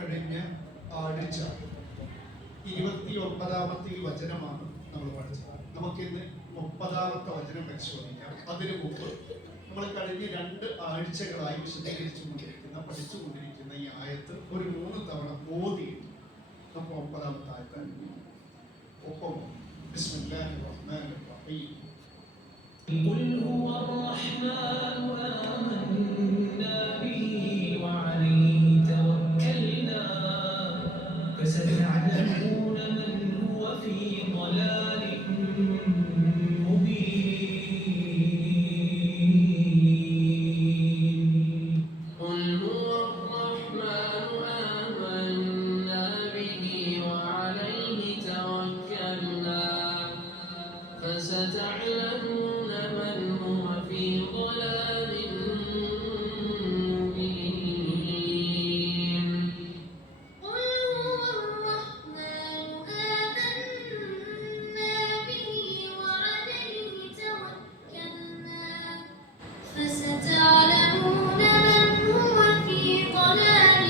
കഴിഞ്ഞ ആഴ്ച 29ാമത്തെ വചനമാണ് നമ്മൾ പഠിച്ചത്. നമുക്കിന്ന് 30ാമത്തെ വചനം പരിശോധിക്കാം. അതിനു മുമ്പ് നമ്മൾ കഴിഞ്ഞ 2 ആഴ്ചകളായി പഠിച്ചുകൊണ്ടിരിക്കുന്ന ഈ ആയത്ത് ഒരു 3 തവണ ഓതി നമുക്ക് 9ാമത്തെ ആയത്ത് ഒപ്പം ബിസ്മില്ലാഹിർ റഹ്മാനിർ റഹീം. قل هو الرحمن آمنا به وعليه توكلنا فستعلمون من هو في ضلال مبين. قل هو الرحمن آمنا به وعليه توكلنا فستعلمون من هو في ضلال مبين. قل هو الرحمن آمنا به وعليه توكلنا فستعلمون من هو في ضلال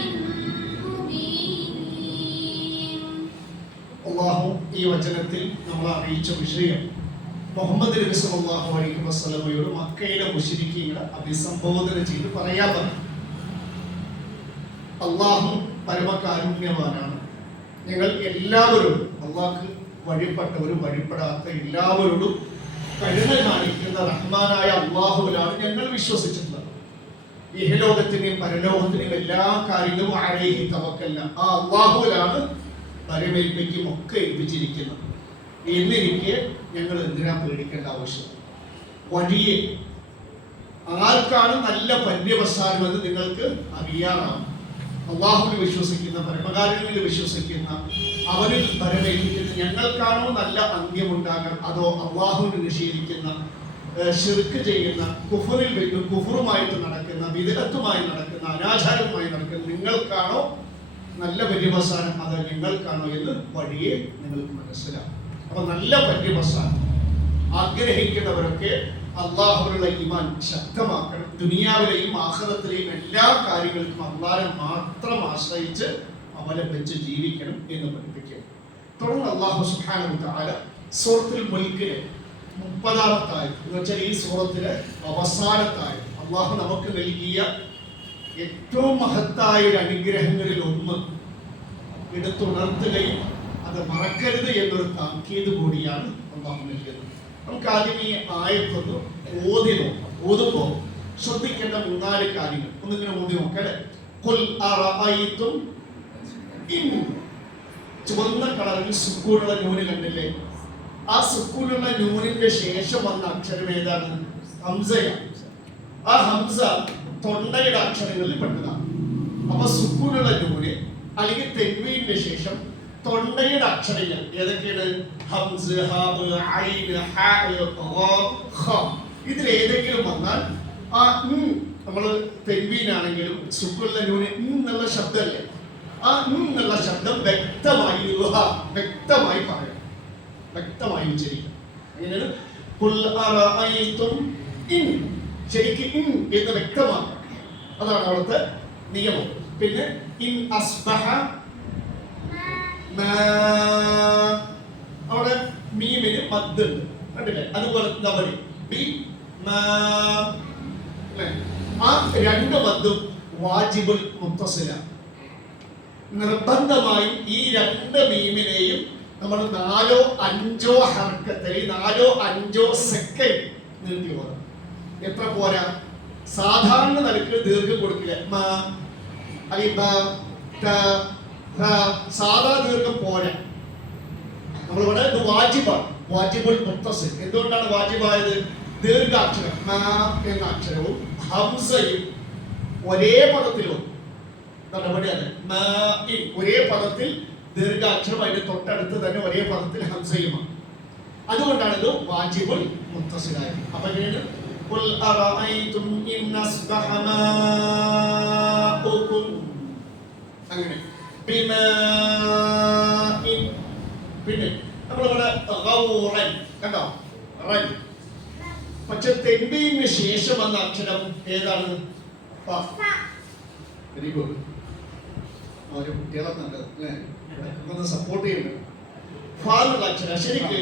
مبين. അല്ലാഹു ഈ വചനത്തിൽ നമ്മൾ അറിയിച്ച വിഷയം മുഹമ്മദ് നബി സല്ലല്ലാഹു അലൈഹി വസല്ലമയോട് മക്കയിലെ മുശ്രിക്കീങ്ങളെ അഭിസംബോധന ചെയ്ത് പറയാൻ പറഞ്ഞു. അല്ലാഹു പരമകാരുണ്യവാനാണ്. ഞങ്ങൾ എല്ലാവരോടും അല്ലാഹ്ക്ക് വഴിപ്പെട്ടവരും വഴിപ്പെടാത്ത എല്ലാവരോടും കരുണ കാണിക്കുന്ന റഹ്മാനായ അല്ലാഹുവിലാണ് ഞങ്ങൾ വിശ്വസിച്ചിട്ടുള്ളത്. ഇഹലോകത്തിനെയും പരലോകത്തിനെയും എല്ലാ കാര്യങ്ങളും അലൈഹി തവക്കൽന, ആ അല്ലാഹുവിലാണ് പരമേൽപ്പിക്കും ഒക്കെ ഏൽപ്പിച്ചിരിക്കുന്നത്. എന്നിരിക്കെ ഞങ്ങൾ എന്തിനാ പേടിക്കേണ്ട ആവശ്യം? വഴിയെ ആർക്കാണ് നല്ല പര്യവസാനമെന്ന് നിങ്ങൾക്ക് അറിയാനാണ്. അള്ളാഹുവിൽ വിശ്വസിക്കുന്ന, പരമകാരുണ്യത്തിൽ വിശ്വസിക്കുന്ന, അവനിൽ പരമേൽപ്പിക്കുന്ന ഞങ്ങൾക്കാണോ നല്ല അന്ത്യമുണ്ടാകാൻ, അതോ അള്ളാഹുവിനെ നിഷേധിക്കുന്ന, ശിർക്ക് ചെയ്യുന്ന, കുഫറുമായിട്ട് നടക്കുന്ന, വിദഗ്ധത്തുമായി നടക്കുന്ന, അനാചാരവുമായി നടക്കുന്ന നിങ്ങൾക്കാണോ നല്ല പര്യവസാനം, അത് ഞങ്ങൾക്കാണോ എന്ന് വഴിയെ നിങ്ങൾക്ക് മനസ്സിലാവും. അപ്പൊ നല്ല പര്യവസാനം ആഗ്രഹിക്കുന്നവരൊക്കെ അള്ളാഹുവിനുള്ള ഈമാൻ ശക്തമാക്കണം. ദുനിയാവിലെയും ആഖിറത്തിലെയും എല്ലാ കാര്യങ്ങൾക്കും അള്ളാഹനെ മാത്രം ആശ്രയിച്ച് അവലംബിച്ച് ജീവിക്കണം എന്ന് പഠിപ്പിക്കും. തുടർന്ന് അള്ളാഹു സുബ്ഹാനഹു വ തആല സൂറത്തുൽ മുൽക്കിലെ 30ാമത്തെ ആയത്ത് എന്ന് വെച്ചാൽ ഈ സൂറത്തിലെ അവസാനത്തെ ആയത്ത്, അള്ളാഹു നമുക്ക് നൽകിയ ഏറ്റവും മഹത്തായ ഒരു അനുഗ്രഹങ്ങളിൽ ഒന്ന് എടുത്തുണർത്തുകയും അത് മറക്കരുത് എന്നൊരു താക്കീത് കൂടിയാണ് അള്ളാഹു നൽകുന്നത്. നമുക്ക് ആദ്യം ഈ ആയത്തൊന്ന് ഓതി നോക്കാം. ഓതുമ്പോൾ ശ്രദ്ധിക്കേണ്ട 3-4 കാര്യങ്ങൾ ഒന്നിങ്ങനെ ഓതി നോക്കല്ലേ. ഖുൽ അറഅയ്തും ഇൻ, ചുവന്ന കളറിൽ സുക്കൂനുള്ള നൂന് കണ്ടില്ലേ? ആ സുക്കൂനുള്ള നൂനിന്റെ ശേഷം വന്ന അക്ഷരം ഏതാണ്? ഹംസയാണ്. ആ ഹംസ തൊണ്ടയുടെ അക്ഷരങ്ങളിൽ പെട്ടതാണ്. അപ്പൊ സുക്കൂനുള്ള നൂന് അല്ലെങ്കിൽ തെൻവീനിന്റെ ശേഷം തൊണ്ടയുടെ അക്ഷരങ്ങൾ ഏതൊക്കെയാണ്? ഹംസ്, ഹാബ്, ഐൻ, ഹാ, ഖ. ഇതിൽ ഏതെങ്കിലും വന്നാൽ ആ നമ്മൾ തെൻവീനാണെങ്കിലും സുക്കൂനുള്ള നൂന് എന്നുള്ള ശബ്ദമല്ലേ, ആ എന്നുള്ള ശബ്ദം വ്യക്തമായി പറയണം, വ്യക്തമായി ഉച്ചരിക്കണം. അങ്ങനെയാണ് ഖുൽ അറഅയ്തും ഇൻ, ശരിക്കും ഇൻ എന്ന് വ്യക്തമാക്കണം. അതാണ് അവിടുത്തെ നിയമം. പിന്നെ ഇൻ അസ്ബഹ, അവിടെ മീമിന് മദ് ഉണ്ട് കണ്ടില്ലേ? അതുപോലെ നവരി ബി ആ 2 മദ്ദും വാജിബുൽ മുത്തസില, നിർബന്ധമായും ഈ 2 മീമിനെയും നമ്മൾ 4-5 ഹർക്കത്തിൽ 4-5 സെക്കൻഡ് നീട്ടി പോകണം. എത്ര പോരാ? സാധാരണ നിലക്ക് ദീർഘം കൊടുക്കില്ല. സാധാ ദീർഘം പോരാ. നമ്മളിവിടെ ഇത് വാജിബാണ്, വാജിബുൽ മുത്തസിൽ. എന്തുകൊണ്ടാണ് വാജിബായത്? ദീർഘാക്ഷരം എന്ന അക്ഷരവും ഹംസയും ഒരേ പദത്തിലും നടപടിയാണ്. ഒരേ പദത്തിൽ ദീർഘാക്ഷരം, അതിന്റെ തൊട്ടടുത്ത് തന്നെ ഒരേ പദത്തിൽ ഹംസയുമാണ്. അതുകൊണ്ടാണ് ഇത് വാജിബുൽ മുത്തസിലായത്. അപ്പൊ ഖുൽ അറഅയ്തും ഇൻ അസ്ബഹ മാഉകും, അങ്ങനെ ബിമാഇൻ. പിന്നെ നമ്മളിവിടെ ഗൗറൻ കണ്ടോ? റൻ. പക്ഷെ തെൻവീനു ശേഷം വന്ന അക്ഷരം ഏതാണ്? Very good. അവരെ കുട്ടികളെ നല്ലത് അല്ലേ, ഒന്ന് സപ്പോർട്ട് ചെയ്യുന്നത്. ഫാ എന്നുള്ള അക്ഷരം ശരിക്ക്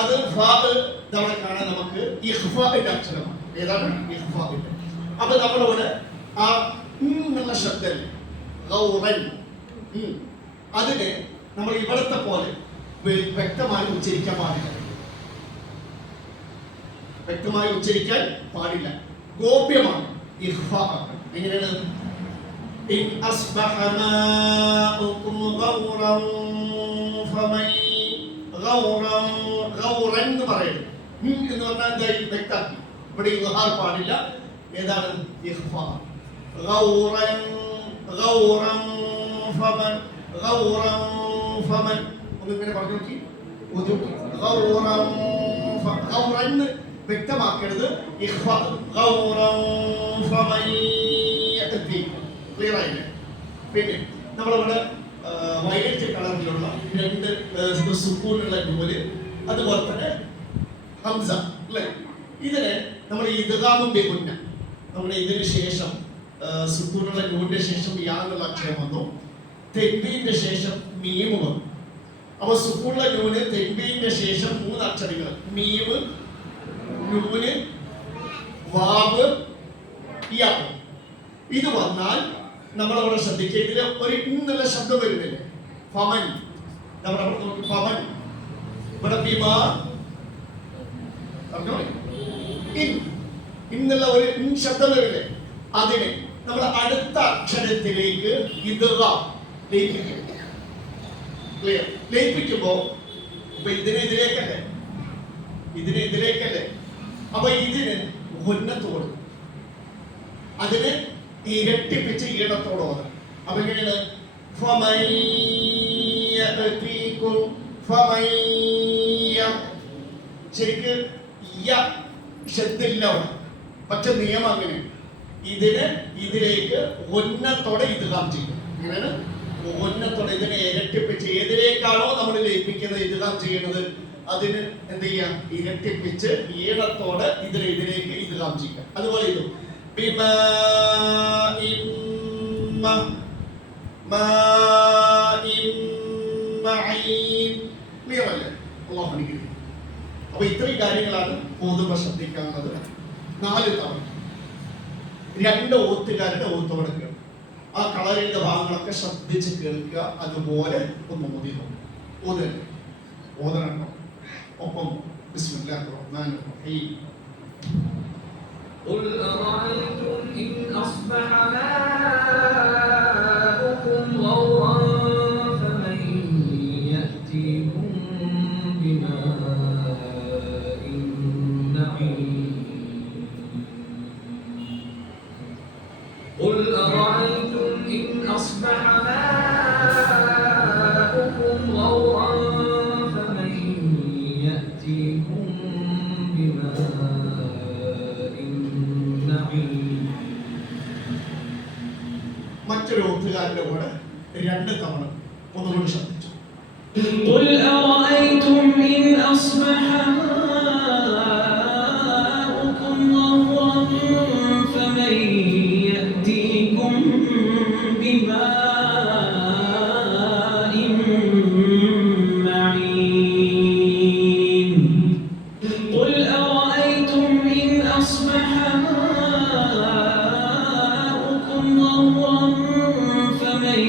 അത് ഫാ നമ്മളെ കാണാൻ നമുക്ക് ഇഖ്ഫാന്റെ അക്ഷരമാണ്. ഏതാണ് ഇഖ്ഫാന്റെ? അപ്പൊ നമ്മളിവിടെ ആ എന്നുള്ള ശബ്ദം ഗൗറൻ അതിനെ നമ്മൾ ഇവിടത്തെ പോലെ വ്യക്തമായി ഉച്ചരിക്കാൻ പാടില്ല. വ്യക്തമായി ഉച്ചരിക്കാൻ പാടില്ല, ഗോപ്യമാണ്. ഇഖ്ഫാ എങ്ങനെയാണ്? ഇൻ അസ്ബഹ മാഉകും ഗൗറൻ ഫമൻ ഗൗറൻ എന്ന് പറയുന്നത് എന്ന് പറഞ്ഞാൽ എന്തായി വ്യക്തമാക്കി. ഇവിടെ ഇദ്ഹാർ പാടില്ല. ഏതാണ് ഇഖ്ഫാ? ഗൗറൻ ഗൗറൻ ഫമൻ ഗൗറൻ ഫമൻ ഒന്നിങ്ങനെ പറഞ്ഞു നോക്കി. ഗൗറൻ ഗൗറൻ വ്യക്തമാക്കരുത്. ഇഖ്ഫാ ഗൗറൻ ഫമൻ യഅതി. ക്ലിയർ ആയില്ലേ? പിന്നെ നമ്മളിവിടെ വയലറ്റ് കളറിലുള്ള രണ്ട് സുക്കൂനുള്ള നൂല്, അതുപോലെ തന്നെ ഹംസ അല്ലേ, ഇതിനെ നമ്മൾ ഇദ്ഗാമും ബിഗുന്ന, നമ്മുടെ ഇതിന് ശേഷം സുക്കൂനുള്ള നൂലിന്റെ ശേഷം യാ എന്നുള്ള അക്ഷരം വന്നു, തെൻവീന്റെ ശേഷം മീമ് വന്നു. അപ്പൊ സുക്കൂനുള്ള നൂല് തെൻവീന്റെ ശേഷം 3 അക്ഷരങ്ങൾ മീമ് നൂന് വാവ് യാ. ഇത് വന്നാൽ നമ്മളവിടെ ശ്രദ്ധിക്കുക, ഇതിൽ ഒരു ഇന്നുള്ള ശബ്ദം വരുന്നില്ലേ? ഫമൻ. നമ്മുടെ നോക്കി ഫമൻ. ഇവിടെ ബിമാ ഇന്നുള്ള ഒരു ശബ്ദം വരില്ലേ? അതിനെ നമ്മൾ അടുത്ത അക്ഷരത്തിലേക്ക് ലയിപ്പിക്കും. ക്ലിയർ? ലയിപ്പിക്കുമ്പോ ഇതിനെതിരേക്കല്ലേ, ഇതിനെതിരേക്കല്ലേ. അപ്പൊ ഇതിന് ഉന്നത്തോട് അതിന് ഇരട്ടിപ്പിച്ച് ഈടത്തോടെ. അപ്പൊ എങ്ങനെയാണ്? ശരിക്ക് ശബ്ദില്ല, പക്ഷെ നിയമം അങ്ങനെ. ഇതിലേക്ക് ഉന്നത്തോടെ ഇദ്ഗാം ചെയ്യും. ഇങ്ങനെയാണ് ഉന്നത്തോടെ ഇതിനെ ഇരട്ടിപ്പിച്ച് ഏതിലേക്കാണോ നമ്മൾ ലയിപ്പിക്കുന്നത് ഇദ്ഗാം ചെയ്യുന്നത് അതിന് എന്ത് ചെയ്യാം? ഇരട്ടിപ്പിച്ച് ഈടത്തോടെ ഇതിലേക്ക് ഇദ്ഗാം ചെയ്യാം. അതുപോലെ ഇത് അപ്പൊ ഇത്രയും കാര്യങ്ങളാണ് ഓതുമ്പോ ശ്രദ്ധിക്കാവുന്നത്. 4 തവണ 2 ഓത്തുകാരുടെ ഓത്ത് കൊടുക്കുക. ആ കളറിന്റെ ഭാഗങ്ങളൊക്കെ ശ്രദ്ധിച്ച് കേൾക്കുക. അതുപോലെ ഒന്ന് ഓതണം. ഒപ്പം ബിസ്മില്ലാഹിർ റഹ്മാനിർ റഹീം. قل أرأيتم إن أصبح ماؤكم غورا فمن يأتيكم بماء معين. قل أرأيتم إن أصبح ماؤكم غورا فمن يأتيكم بماء മറ്റൊരു ഓത്തുകാരന്റെ കൂടെ 2 തവണ ഒന്നുകൂടി ശ്രദ്ധിച്ചു. قل أرأيتم إن أصبح ماؤكم غورا فمن يأتيكم بماء معين. قل أرأيتم إن أصبح ماؤكم غورا فمن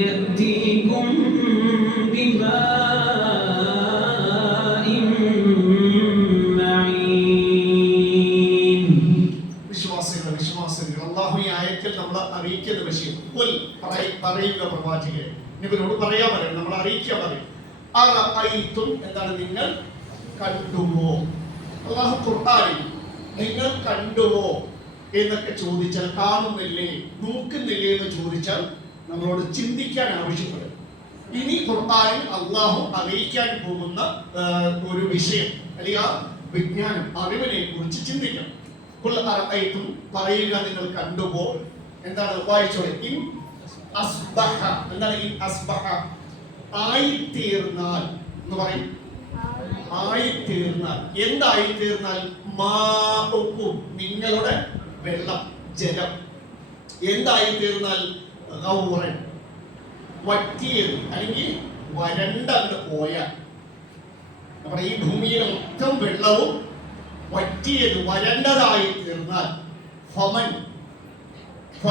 يأتيكم بماء معين. വിശ്വാസികൾ അല്ലാഹു ഈ ആയത്തിൽ നമ്മൾ അറിയിക്കുന്ന വിഷയം പറയുക പ്രവാചകരെ, ഇവരോട് പറയാൻ പറയും, നമ്മൾ അറിയിക്കാൻ പറയും. എന്താണ്? നിങ്ങൾ കണ്ടുവോ? അല്ലാഹു ഖുർആനിൽ നിങ്ങൾ കണ്ടുവോ എന്നൊക്കെ ചോദിച്ചാൽ, കാണുന്നില്ലേ നോക്കുന്നില്ലേ എന്ന് ചോദിച്ചാൽ നമ്മളോട് ചിന്തിക്കാൻ ആവശ്യപ്പെടും. ഇനി ഖുർആനിൽ അല്ലാഹു അറിയിക്കാൻ പോകുന്ന ഒരു വിഷയം അല്ലെങ്കിൽ ആ വിജ്ഞാനം അറിവിനെ കുറിച്ച് ചിന്തിക്കണം. പറയുക നിങ്ങൾ കണ്ടുവോ. എന്താണ്? വായിച്ചോളെ. ഇൻ അസ്ബഹ. എന്താണ് ഇൻ അസ്ബഹ? ആയിത്തീർന്നാൽ എന്ന് പറയും. ആയിത്തീർന്നാൽ. എന്തായിത്തീർന്നാൽ? മാഉക്കും നിങ്ങളുടെ വെള്ളം, ജലം. എന്തായിത്തീർന്നാൽ? ഗൗറൻ വറ്റിയത് അല്ലെങ്കിൽ വരണ്ടങ്ങ് പോയാൽ, നമ്മുടെ ഈ ഭൂമിയിലെ മൊത്തം വെള്ളവും വറ്റിയത് വരണ്ടതായി തീർന്നാൽ, ഫമൻ ഫ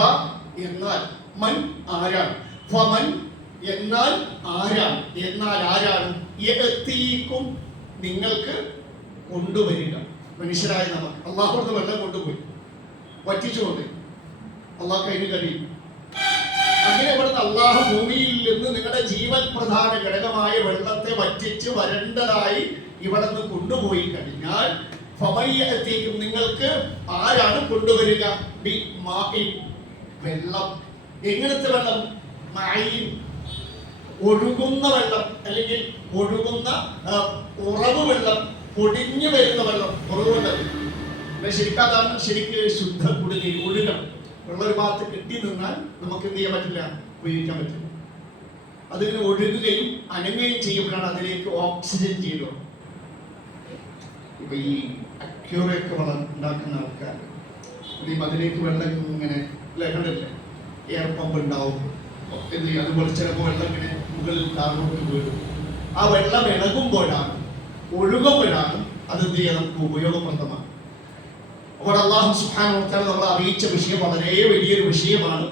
എന്നാൽ മൻ ആരാണ്, ഫമൻ എന്നാൽ ആരാണ്, എന്നാൽ ആരാണ് യഅതീകും നിങ്ങൾക്ക് കൊണ്ടുവരിക. മനുഷ്യരായ നമുക്ക് അള്ളാഹുവിന്റെ വെള്ളം കൊണ്ടുപോയി വറ്റിച്ചുകൊണ്ട് അള്ളാഹ് കഴിഞ്ഞ് കഴിയും. അങ്ങനെ ഇവിടുന്ന് അള്ളാഹു ഭൂമിയിൽ നിന്ന് നിങ്ങളുടെ ജീവൻ പ്രധാന ഘടകമായ വെള്ളത്തെ വറ്റിച്ച് വരണ്ടതായി ഇവിടെ നിന്ന് കൊണ്ടുപോയി കഴിഞ്ഞാൽ ഫമയ്യഅതീകും നിങ്ങൾക്ക് ആരാണ് കൊണ്ടുവരിക, ബി മാഇൻ വെള്ളം. എങ്ങനത്തെ വെള്ളം? മഈൻ ഒഴുകുന്ന വെള്ളം, അല്ലെങ്കിൽ ഒഴുകുന്ന ഉറവ് വെള്ളം, പൊടിഞ്ഞു വരുന്ന വെള്ളം, ഉറവ് വെള്ളം. ശരിക്കും അതാണ് ശരിക്ക് ശുദ്ധ കുടിനീർ. ഒഴുകണം. വെള്ളം ഒരു ഭാഗത്ത് കെട്ടി നിന്നാൽ നമുക്ക് എന്ത് ചെയ്യാൻ പറ്റില്ല, ഉപയോഗിക്കാൻ പറ്റില്ല. അതിങ്ങനെ ഒഴുകുകയും അനങ്ങുകയും ചെയ്യുമ്പോഴാണ് അതിലേക്ക് ഓക്സിജൻ ചെയ്യുന്നത്. ഇപ്പൊ ഈ അക്യൂറൊക്കെ വെള്ളം ഉണ്ടാക്കുന്ന ആൾക്കാർ അതിലേക്ക് വെള്ളം ഇങ്ങനെ കണ്ടില്ലേ, എയർ പമ്പ് ഉണ്ടാവും, എന്ത് ചെയ്യും, അതുപോലെ ചിലപ്പോൾ വെള്ളം ഇങ്ങനെ മുകളിൽ താഴോട്ട് വീഴും. ആ വെള്ളം ഇളകുമ്പോഴാണ്, ഒഴുകുമ്പോഴാണ് അത് എന്ത് ചെയ്യാൻ നമുക്ക് ഉപയോഗപ്രദമാണ്. അപ്പോൾ അല്ലാഹു സുബ്ഹാനഹു വ തആല നമ്മളെ അറിയിച്ച വിഷയം വളരെ വലിയൊരു വിഷയമാണ്.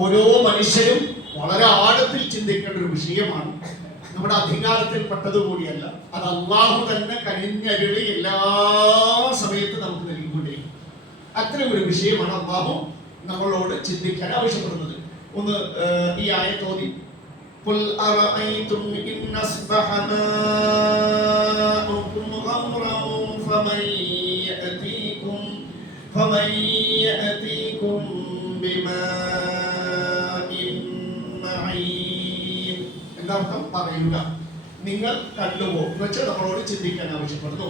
ഓരോ മനുഷ്യരും വളരെ ആഴത്തിൽ ചിന്തിക്കേണ്ട ഒരു വിഷയമാണ്. നമ്മുടെ അധികാരത്തിൽപ്പെട്ടത് കൂടിയല്ല, അത് അല്ലാഹു തന്നെ കനിഞ്ഞരുളി എല്ലാ സമയത്തും നമുക്ക് നൽകിക്കൊണ്ടിരിക്കും. അത്തരം ഒരു വിഷയമാണ് അല്ലാഹു നമ്മളോട് ചിന്തിക്കാൻ ആവശ്യപ്പെടുന്നത്. ഒന്ന് ഈ ആയത്ത് ഓതി. ഖുൽ അറഅയ്തും ഇൻ അസ്ബഹ മാഉകും ഗൗറൻ ഫമൻ യഅതീകും ബിമാഇൻ മഈൻ. എന്നർത്ഥം പറയുക, നിങ്ങൾ കണ്ടുപോ എന്ന് വെച്ചാൽ നമ്മളോട് ചിന്തിക്കാൻ ആവശ്യപ്പെടുന്നു.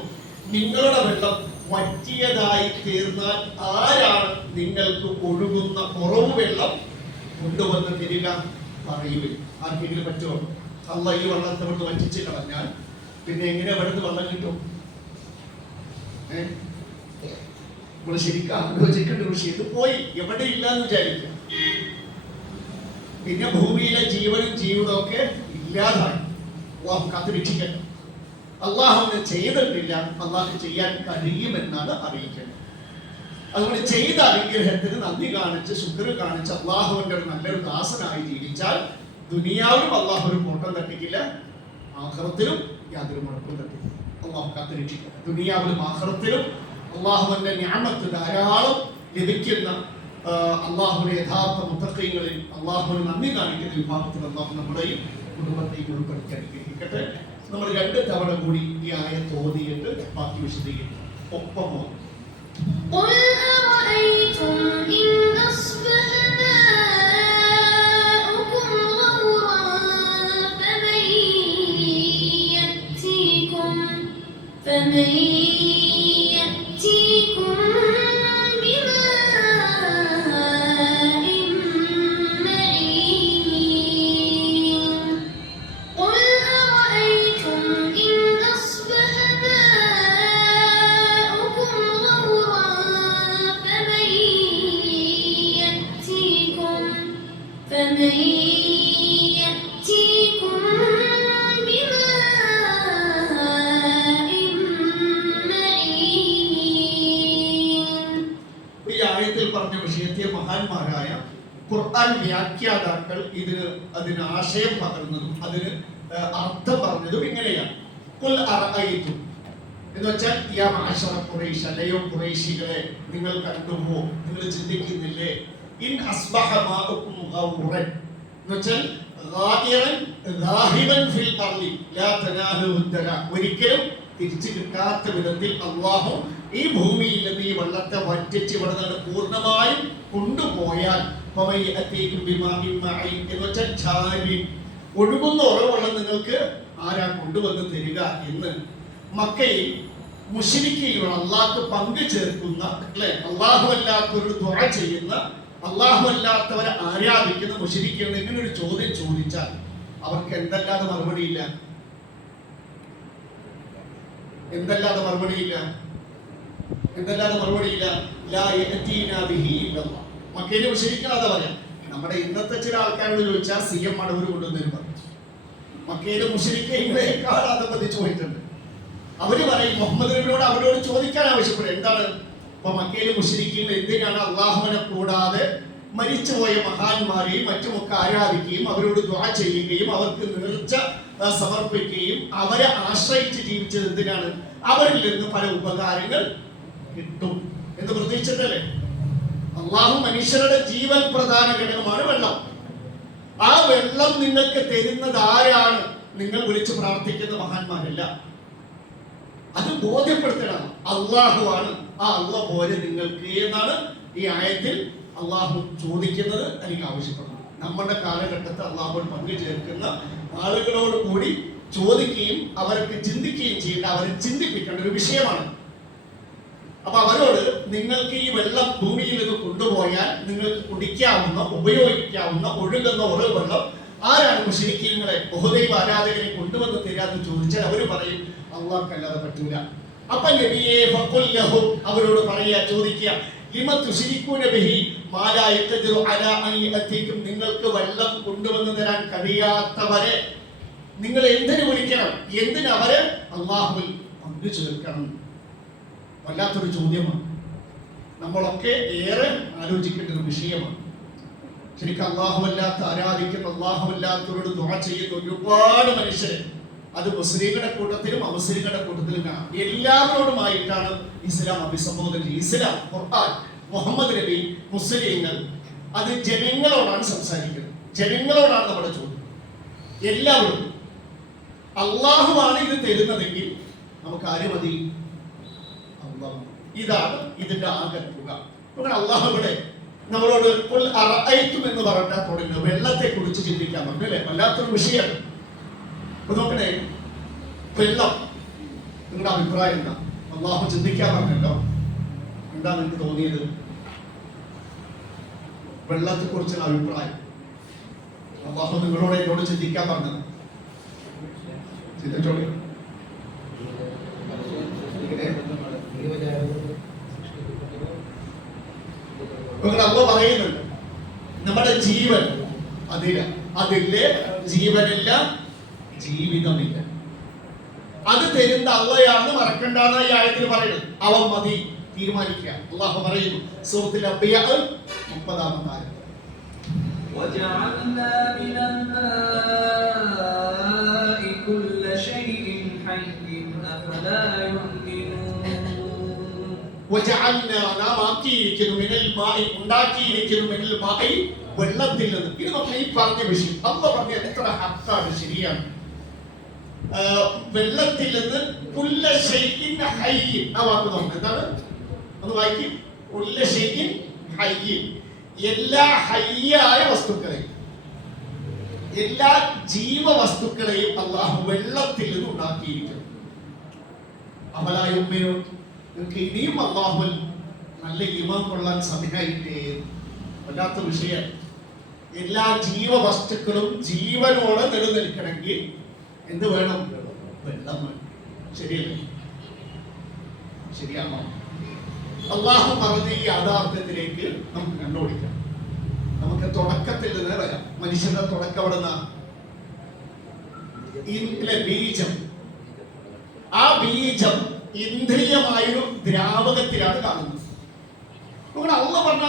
നിങ്ങളുടെ വെള്ളം വറ്റിയതായി തീർന്നാൽ ആരാണ് നിങ്ങൾക്ക് ഒഴുകുന്ന കുറവ് വെള്ളം കൊണ്ടുവന്ന് തരിക? പറയുക. ആർക്കെങ്കിലും പറ്റുമോ? അല്ലാഹ് ഈ വെള്ളത്തെ കൊണ്ട് വറ്റിച്ച് കളഞ്ഞാൽ പിന്നെ എങ്ങനെ വെറുതെ വെള്ളം കിട്ടും? നമ്മൾ ശരിക്കും ആലോചിക്കേണ്ട വിഷയം. ഇത് പോയി എവിടെ ഇല്ല എന്ന് വിചാരിക്കുക, പിന്നെ ഭൂമിയിലെ ജീവനും ജീവിതവും ഒക്കെ ഇല്ലാതായി. അല്ലാഹു കാത്തുരക്ഷിക്കട്ടെ. അല്ലാഹു ചെയ്തിട്ടില്ല, അല്ലാഹു ചെയ്യാൻ കഴിയുമെന്നാണ് അറിയിക്കുന്നത്. അതുകൊണ്ട് ചെയ്ത അനുഗ്രഹത്തിന് നന്ദി കാണിച്ച് ശുക്ർ കാണിച്ച് അള്ളാഹുവിന്റെ ഒരു നല്ലൊരു ദാസനായി ജീവിച്ചാൽ ദുനിയാവിലും അള്ളാഹു ഒരു കോട്ടം തട്ടിക്കില്ല, ആഖിറത്തിലും യാതൊരു മുടക്കം തട്ടിക്കില്ല. അള്ളാഹു കാത്തുരക്ഷിക്കട്ടെ. ദുനിയാവിലും ആഖിറത്തിലും അള്ളാഹുവിന്റെ നിഅമത്ത് ധാരാളം ലഭിക്കുന്ന അള്ളാഹുവിന്റെ യഥാർത്ഥ മുത്തഖീങ്ങളിൽ അള്ളാഹുവിന് നന്ദി കാണിക്കുന്ന വിഭാഗത്തിൽ അള്ളാഹു നമ്മുടെയും കുടുംബത്തെയും ഉൾപ്പെടുത്തി അനുഗ്രഹിക്കട്ടെ. നമ്മൾ 2 തവണ കൂടി ഈ ആയത്ത് ഓതിയിട്ട് ബാക്കി വിശദീകരിക്കും. ഒപ്പം ഓതും. قل أرأيتم إن أصبح ماؤكم غورا فمن يأتيكم بماء معين. قل أرأيتم إن أصبح ماؤكم غورا فمن يأتيكم بماء معين. ഈ ആയത്തിൽ പറഞ്ഞ വിഷയത്തെ മഹാന്മാരായ ഖുർആൻ വ്യാഖ്യാതാക്കൾ അതിന് ആശയം പകർന്നതും അതിന് അർത്ഥം പറഞ്ഞതും ഇങ്ങനെയാണ്. ഖുൽ അറഅയ്തും എന്ന് വെച്ചാൽ യാ മഅശറ ഖുറൈശ്, അല്ലയോ ഖുറൈശികളെ, നിങ്ങൾ കണ്ടുവോ, നിങ്ങൾ ചിന്തിക്കുന്നില്ലേ? ഇൻ അസ്ബഹ മാഉകും ഗൗറൻ എന്ന് വെച്ചാൽ ഗായിറൻ ഗാഹിബൻ ഫിൽ അർളി ലാ തനാലുഹു ദലാ, ഒരിക്കലും തിരിച്ചു കിട്ടാത്ത വിധത്തിൽ അല്ലാഹു ഈ ഭൂമിയിൽ നിന്ന് ഈ വെള്ളത്തെ വറ്റിച്ച് ഇവിടെ നിന്ന് പൂർണ്ണമായും കൊണ്ടുപോയാൽ എന്ന് വെച്ചാൽ ഛാരി, ഒഴുകുന്ന ഉറവെള്ളം നിങ്ങൾക്ക് ആരാ കൊണ്ടുവന്ന് തരിക എന്ന് മക്കയിൽ മുശ്രിക്കുകൾ അള്ളാഹ്ക്ക് പങ്കു ചേർക്കുന്ന, അല്ലെ, അള്ളാഹു അല്ലാത്തവരോട് ദുആ ചെയ്യുന്ന, അള്ളാഹു അല്ലാത്തവരെ ആരാധിക്കുന്ന മുശ്രിക്കുകൾ ഇങ്ങനെ ഒരു ചോദ്യം ചോദിച്ചാൽ അവർക്ക് എന്തല്ലാതെ മറുപടിയില്ല, എന്തല്ലാതെ മറുപടിയില്ല, ലാ യഅതീനാ ബിഹി ഇല്ലല്ലാഹ്. മക്കയിലെ മുശ്രിക്കുകൾ അതാ പറയാം, നമ്മുടെ ഇന്നത്തെ ചില ആൾക്കാരോട് ചോദിച്ചാൽ CM മടവൂർ കൊണ്ടുവന്നൊരു പറയും മക്കയിലെ മുശ്രിക്കുകളെക്കാൾ അതപ്പതിച്ചു പോയിട്ടുണ്ട്. അവര് പറയും മുഹമ്മദ് നബിയോട് അവരോട് ചോദിക്കാൻ ആവശ്യപ്പെടും. എന്താണ് ഇപ്പൊ മക്കയിലെ മുശ്രിക്കുകൾ എന്തിനാണ് അള്ളാഹുവിനെ കൂടാതെ മരിച്ചുപോയ മഹാന്മാരെയും മറ്റുമൊക്കെ ആരാധിക്കുകയും അവരോട് ദുആ ചെയ്യുകയും അവർക്ക് നേർച്ച സമർപ്പിക്കുകയും അവരെ ആശ്രയിച്ച് ജീവിച്ചത് എന്തിനാണ്? അവരിൽ നിന്ന് പല ഉപകാരങ്ങൾ കിട്ടും എന്ന് പ്രതീക്ഷിച്ചല്ലേ? അള്ളാഹു മനുഷ്യരുടെ ജീവൻ പ്രധാന ഘടകമാണ് വെള്ളം. ആ വെള്ളം നിങ്ങൾക്ക് തരുന്നത് ആരാണ്? നിങ്ങൾ വിളിച്ച് പ്രാർത്ഥിക്കുന്ന മഹാന്മാരല്ല. അത് ബോധ്യപ്പെടുത്തണം. അള്ളാഹുവാണ്. ആ അള്ളാഹ് പോലെ നിങ്ങൾക്ക് എന്നാണ് ഈ ആയത്തിൽ അള്ളാഹു ചോദിക്കുന്നത്, എനിക്ക് ആവശ്യപ്പെടുന്നു. നമ്മുടെ കാലഘട്ടത്തിൽ അള്ളാഹുവിൽ പങ്കു ചേർക്കുന്ന ആളുകളോട് കൂടി ചോദിക്കുകയും അവർക്ക് ചിന്തിക്കുകയും ചെയ്യേണ്ട, അവരെ ചിന്തിപ്പിക്കേണ്ട ഒരു വിഷയമാണ്. അപ്പൊ അവരോട് നിങ്ങൾക്ക് ഈ വെള്ളം ഭൂമിയിൽ നിന്ന് കൊണ്ടുപോയാൽ നിങ്ങൾക്ക് കുടിക്കാവുന്ന, ഉപയോഗിക്കാവുന്ന, ഒഴുകുന്ന ഒരു വെള്ളം ആരാണ് മുശ്രിക്കീങ്ങളെ ബഹുദൈവ ആരാധകരെ കൊണ്ടുവന്ന് തരാന്ന് ചോദിച്ചാൽ അവര് പറയും അല്ലാഹുക്കല്ലാതെ പറ്റൂല. അപ്പൊ നബിയെ ഫഖുൽ ലഹും അവരോട് പറയാ, ചോദിക്കുക, ലിമ തുശ്രികൂന ബിഹി മാ ലാ യഖ്ദിറു അലാ അൻ യഅതികും, നിങ്ങൾക്ക് വെള്ളം കൊണ്ടുവന്ന് തരാൻ കഴിയാത്തവരെ നിങ്ങൾ എന്തിനു വിളിക്കണം? എന്തിന് അവരെ അല്ലാഹുവിൽ പങ്കു ചേർക്കണം? വല്ലാത്തൊരു ചോദ്യമാണ്. നമ്മളൊക്കെ ഏറെ ആലോചിക്കേണ്ട ഒരു വിഷയമാണ്. ശരിക്കും അല്ലാഹുവല്ലാത്ത ആരാധിക്കുന്ന, അല്ലാഹുവല്ലാത്തവരോട് ദുആ ചെയ്യുന്ന ഒരുപാട് മനുഷ്യരെ, അത് മുസ്ലിങ്ങളുടെ കൂട്ടത്തിലും അമുസ്ലിങ്ങളുടെ കൂട്ടത്തിലും കാണാം. എല്ലാവരോടുമായിട്ടാണ് ഇസ്ലാം അഭിസംബോധന ചെയ്യുന്നത്. ഇസ്ലാം, ഖുർആൻ, മുഹമ്മദ് നബി, മുസ്ലിങ്ങൾ, അത് ജനങ്ങളോടാണ് സംസാരിക്കുന്നത്. ജനങ്ങളോടാണ് നമ്മുടെ ചോദ്യം. എല്ലാവരും അള്ളാഹുവാണ് ഇത് തരുന്നതെങ്കിൽ നമുക്ക് ആര് മതി? അള്ളാഹു. ഇതാണ് ഇതിന്റെ ആകെ തുക. അള്ളാഹു ഇവിടെ നമ്മളോട് എന്ന് പറഞ്ഞാൽ തുടങ്ങുക, വെള്ളത്തെ കുറിച്ച് ചിന്തിക്കാൻ പറഞ്ഞു അല്ലെ? വല്ലാത്തൊരു വിഷയമാണ്. നോക്കണേ, വെള്ളം, നിങ്ങളുടെ അഭിപ്രായം എന്താ? അള്ളാഹു ചിന്തിക്കാൻ പറഞ്ഞല്ലോ, എന്താ നിങ്ങൾക്ക് തോന്നിയത്? വെള്ളത്തെ കുറിച്ചുള്ള അഭിപ്രായം അള്ളാഹു നിങ്ങളോട് എന്നോട് ചിന്തിക്കാൻ പറഞ്ഞത് ചിന്തിച്ചോളി. അള്ളാഹു പറയുന്നുണ്ട് നമ്മുടെ ജീവൻ അതില്ലേ ജീവനില്ല, ജീവിതമില്ല. അത് തരുന്ന അള്ളയാണെന്ന് മറക്കണ്ടെന്ന് ഈ ആയത്തിൽ പറയുന്നത്. അവൻ മതി, തീരുമാനിക്കുക. അള്ളാഹു പറയുന്നു സൂറത്തുൽ അംബിയാ 30-ാമത്തെ ആയത്ത്, وجعلنا من الماء كل شيء حي أفلا يؤمنون. وجعلنا നാം ആക്കിയിരിക്കുന്നു മിനൽ മായി, ഉണ്ടാക്കിയിരിക്കുന്നു മിനൽ മായി, വെള്ളത്തിൽ നിന്ന്. ഇത് നമ്മൾ ഈ പറഞ്ഞ വിഷയം അള്ളാഹു പറഞ്ഞ എത്ര ഹഖാണ്, ശരിയാണ്. വെള്ളത്തിൽ നിന്ന് കുല്ല ശൈഇൻ ഹയ്യ്, ആ വാക്ക് നോക്കാം എന്താണ്, ഒന്ന് വായിക്കും. കുല്ല ശൈഇൻ ഹയ്യ്, എല്ലാ ഹയ്യായ വസ്തുക്കളെയും, എല്ലാ ജീവവസ്തുക്കളെയും അള്ളാഹു വെള്ളത്തിൽ നിന്ന് ഉണ്ടാക്കിയിരിക്കുന്നു. അഫലാ യുഅ്മിനൂൻ, നിങ്ങൾക്ക് ഇനിയും അള്ളാഹുവിൽ നല്ല ഈമാൻ കൊള്ളാൻ സമയമായിട്ടേ? വല്ലാത്ത വിഷയം. എല്ലാ ജീവവസ്തുക്കളും ജീവനോടെ നിലനിൽക്കണമെങ്കിൽ എന്ത് വേണം? വെള്ളം വേണം. ശരിയല്ലേ? ശരിയാണോ? അള്ളാഹു പറഞ്ഞ ഈ യാഥാർത്ഥ്യത്തിലേക്ക് നമുക്ക് കണ്ടുപിടിക്കാം. നമുക്ക് തുടക്കത്തിൽ നിന്ന് വരാം. മനുഷ്യന്റെ തുടക്കം എവിടുന്ന? ബീജം. ആ ബീജം ഇന്ദ്രിയമായൊരു ദ്രാവകത്തിലാണ് കാണുന്നത്. അള്ളാഹു പറഞ്ഞ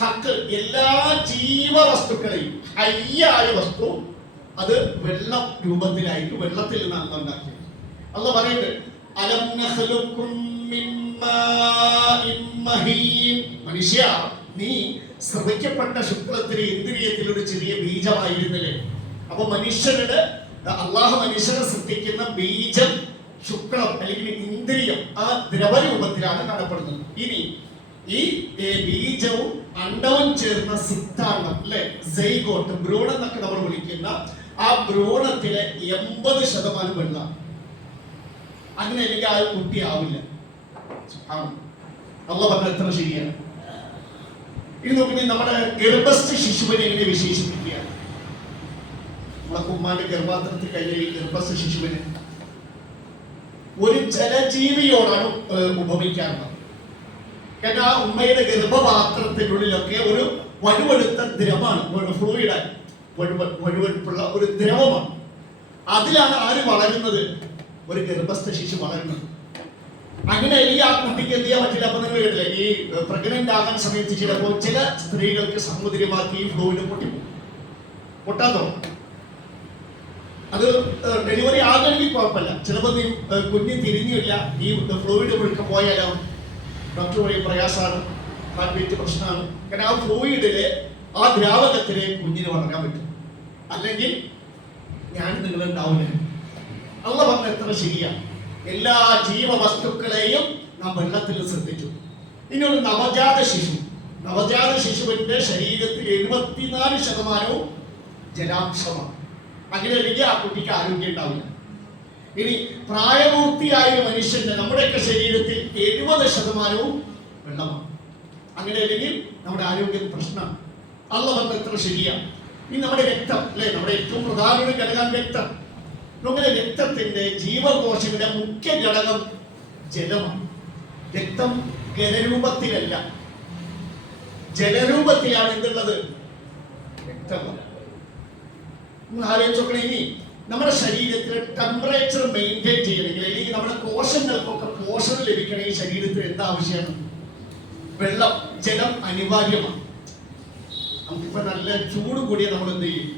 ഹക്ക്, എല്ലാ ജീവവസ്തുക്കളെയും, ഹയ്യായ വസ്തു അത് വെള്ളം രൂപത്തിലായിരിക്കും, വെള്ളത്തിൽ നിന്നാണ് ഉണ്ടാക്കിയത്. അള്ളാഹു പറയുന്നത് അലം നഖ്ലുക്കും മിൻ മാഇൻ മഹീൻ, മനുഷ്യ നീ സ്രവിക്കപ്പെട്ട ശുക്ലത്തിലെ ഇന്ദ്രിയത്തിൽ ഒരു ചെറിയ ബീജമായിരുന്നില്ലേ? അപ്പൊ മനുഷ്യരുടെ അള്ളാഹു മനുഷ്യനെ സൃഷ്ടിക്കുന്ന ബീജം, ശുക്ലം അല്ലെങ്കിൽ ഇന്ദ്രിയം ആ ദ്രവരൂപത്തിലാണ് കാണപ്പെടുന്നത്. ഇനി ഈ ബീജവും അണ്ടവും ചേർന്ന സിദ്ധാന്തം അല്ലെ, സൈഗോട്ട്, ഭ്രൂണം എന്നൊക്കെ നമ്മൾ വിളിക്കുന്ന ആ ഭ്രൂണത്തിലെ 80% വെള്ളം. അങ്ങനെ അല്ലെങ്കിൽ ആ കുട്ടി ആവില്ല. അള്ളാഹു പറഞ്ഞ എത്ര ശരിയാണ്. ഇനി നോക്കി, നമ്മുടെ ഗർഭസ്ഥ ശിശുവിനെ എങ്ങനെ വിശേഷിപ്പിക്കുകയാണ്? നമ്മളെ ഉമ്മാന്റെ ഗർഭാത്രത്തിൽ കഴിഞ്ഞ ഈ ഗർഭസ്ഥ ശിശുവിനെ ഒരു ജലജീവിയോടാണ് ഉപമിക്കാറുള്ളത്. കാരണം ആ ഉമ്മയുടെ ഗർഭപാത്രത്തിനുള്ളിലൊക്കെ ഒരു വഴുവഴുത്ത ദ്രവമാണ്, ഫ്ലൂയിഡ്, വഴുവഴുപ്പുള്ള ഒരു ദ്രവമാണ്. അതിലാണ് ആര് വളരുന്നത്? ഒരു ഗർഭസ്ഥ ശിശു വളരുന്നത്. അങ്ങനെ ഈ ആ കുട്ടിക്ക് എന്ത് ചെയ്യാൻ പറ്റില്ല. അപ്പൊ നിങ്ങൾ കേട്ടില്ലേ, ഈ പ്രഗ്നന്റ് ആകാൻ സമയത്ത് ചിലപ്പോൾ ചില സ്ത്രീകൾക്ക് സമുദ്രമാക്കി ഈ ഫ്ലൂയിഡ് പൊട്ടാൻ തുടങ്ങും. അത് ഡെലിവറി ആകണമെങ്കിൽ കുഴപ്പമില്ല, ചിലപ്പോൾ കുഞ്ഞ് തിരിഞ്ഞില്ല, ഈ ഫ്ലൂയിഡ് മുഴുക്ക പോയാലോ ഡോക്ടർ പറയും പ്രയാസമാണ്, ഹാർട്ട് ബീറ്റ് പ്രശ്നമാണ്. കാരണം ആ ഫ്ലൂയിഡില് ആ ദ്രാവകത്തില് കുഞ്ഞിന് വളരാൻ പറ്റും, അല്ലെങ്കിൽ ഞാൻ നിങ്ങളുണ്ടാവില്ല. അള്ള പറഞ്ഞ എത്ര ശരിയാണ്. എല്ലാ ജീവവസ്തുക്കളെയും നാം വെള്ളത്തിൽ ശ്രദ്ധിച്ചു. ഇനി ഒരു നവജാത ശിശുവിന്റെ ശരീരത്തിൽ 74% ജലാംശമാണ്. അങ്ങനെ അല്ലെങ്കിൽ ആ കുട്ടിക്ക് ആരോഗ്യം ഉണ്ടാവില്ല. ഇനി പ്രായപൂർത്തിയായ ഒരു മനുഷ്യന്റെ നമ്മുടെയൊക്കെ ശരീരത്തിൽ 70% വെള്ളമാണ്. അങ്ങനെ അല്ലെങ്കിൽ നമ്മുടെ ആരോഗ്യം പ്രശ്നമാണ്. അള്ള പറഞ്ഞ എത്ര ശരിയാണ്. ഇനി നമ്മുടെ രക്തം അല്ലെ, നമ്മുടെ ഏറ്റവും പ്രധാന ഒരു ഘടകം രക്തം. നമ്മുടെ രക്തത്തിന്റെ ജീവകോശങ്ങളുടെ മുഖ്യ ഘടകം ജലമാണ്. രക്തം ഖരരൂപത്തിലല്ല, ജലരൂപത്തിലാണ് എന്തുള്ളത്? രക്തമാണ്. നിങ്ങൾ ആലോചിച്ചോക്കണേ, ഇനി നമ്മുടെ ശരീരത്തിലെ ടെമ്പറേച്ചർ മെയിൻറ്റെയിൻ ചെയ്യണമെങ്കിൽ, അല്ലെങ്കിൽ നമ്മുടെ കോശങ്ങൾക്കൊക്കെ പോഷണം ലഭിക്കണമെങ്കിൽ ശരീരത്തിൽ എന്താ ആവശ്യമാണ്? വെള്ളം, ജലം അനിവാര്യമാണ്. നമുക്കിപ്പോ നല്ല ചൂട് കൂടിയ നമ്മൾ എന്ത് ചെയ്യും?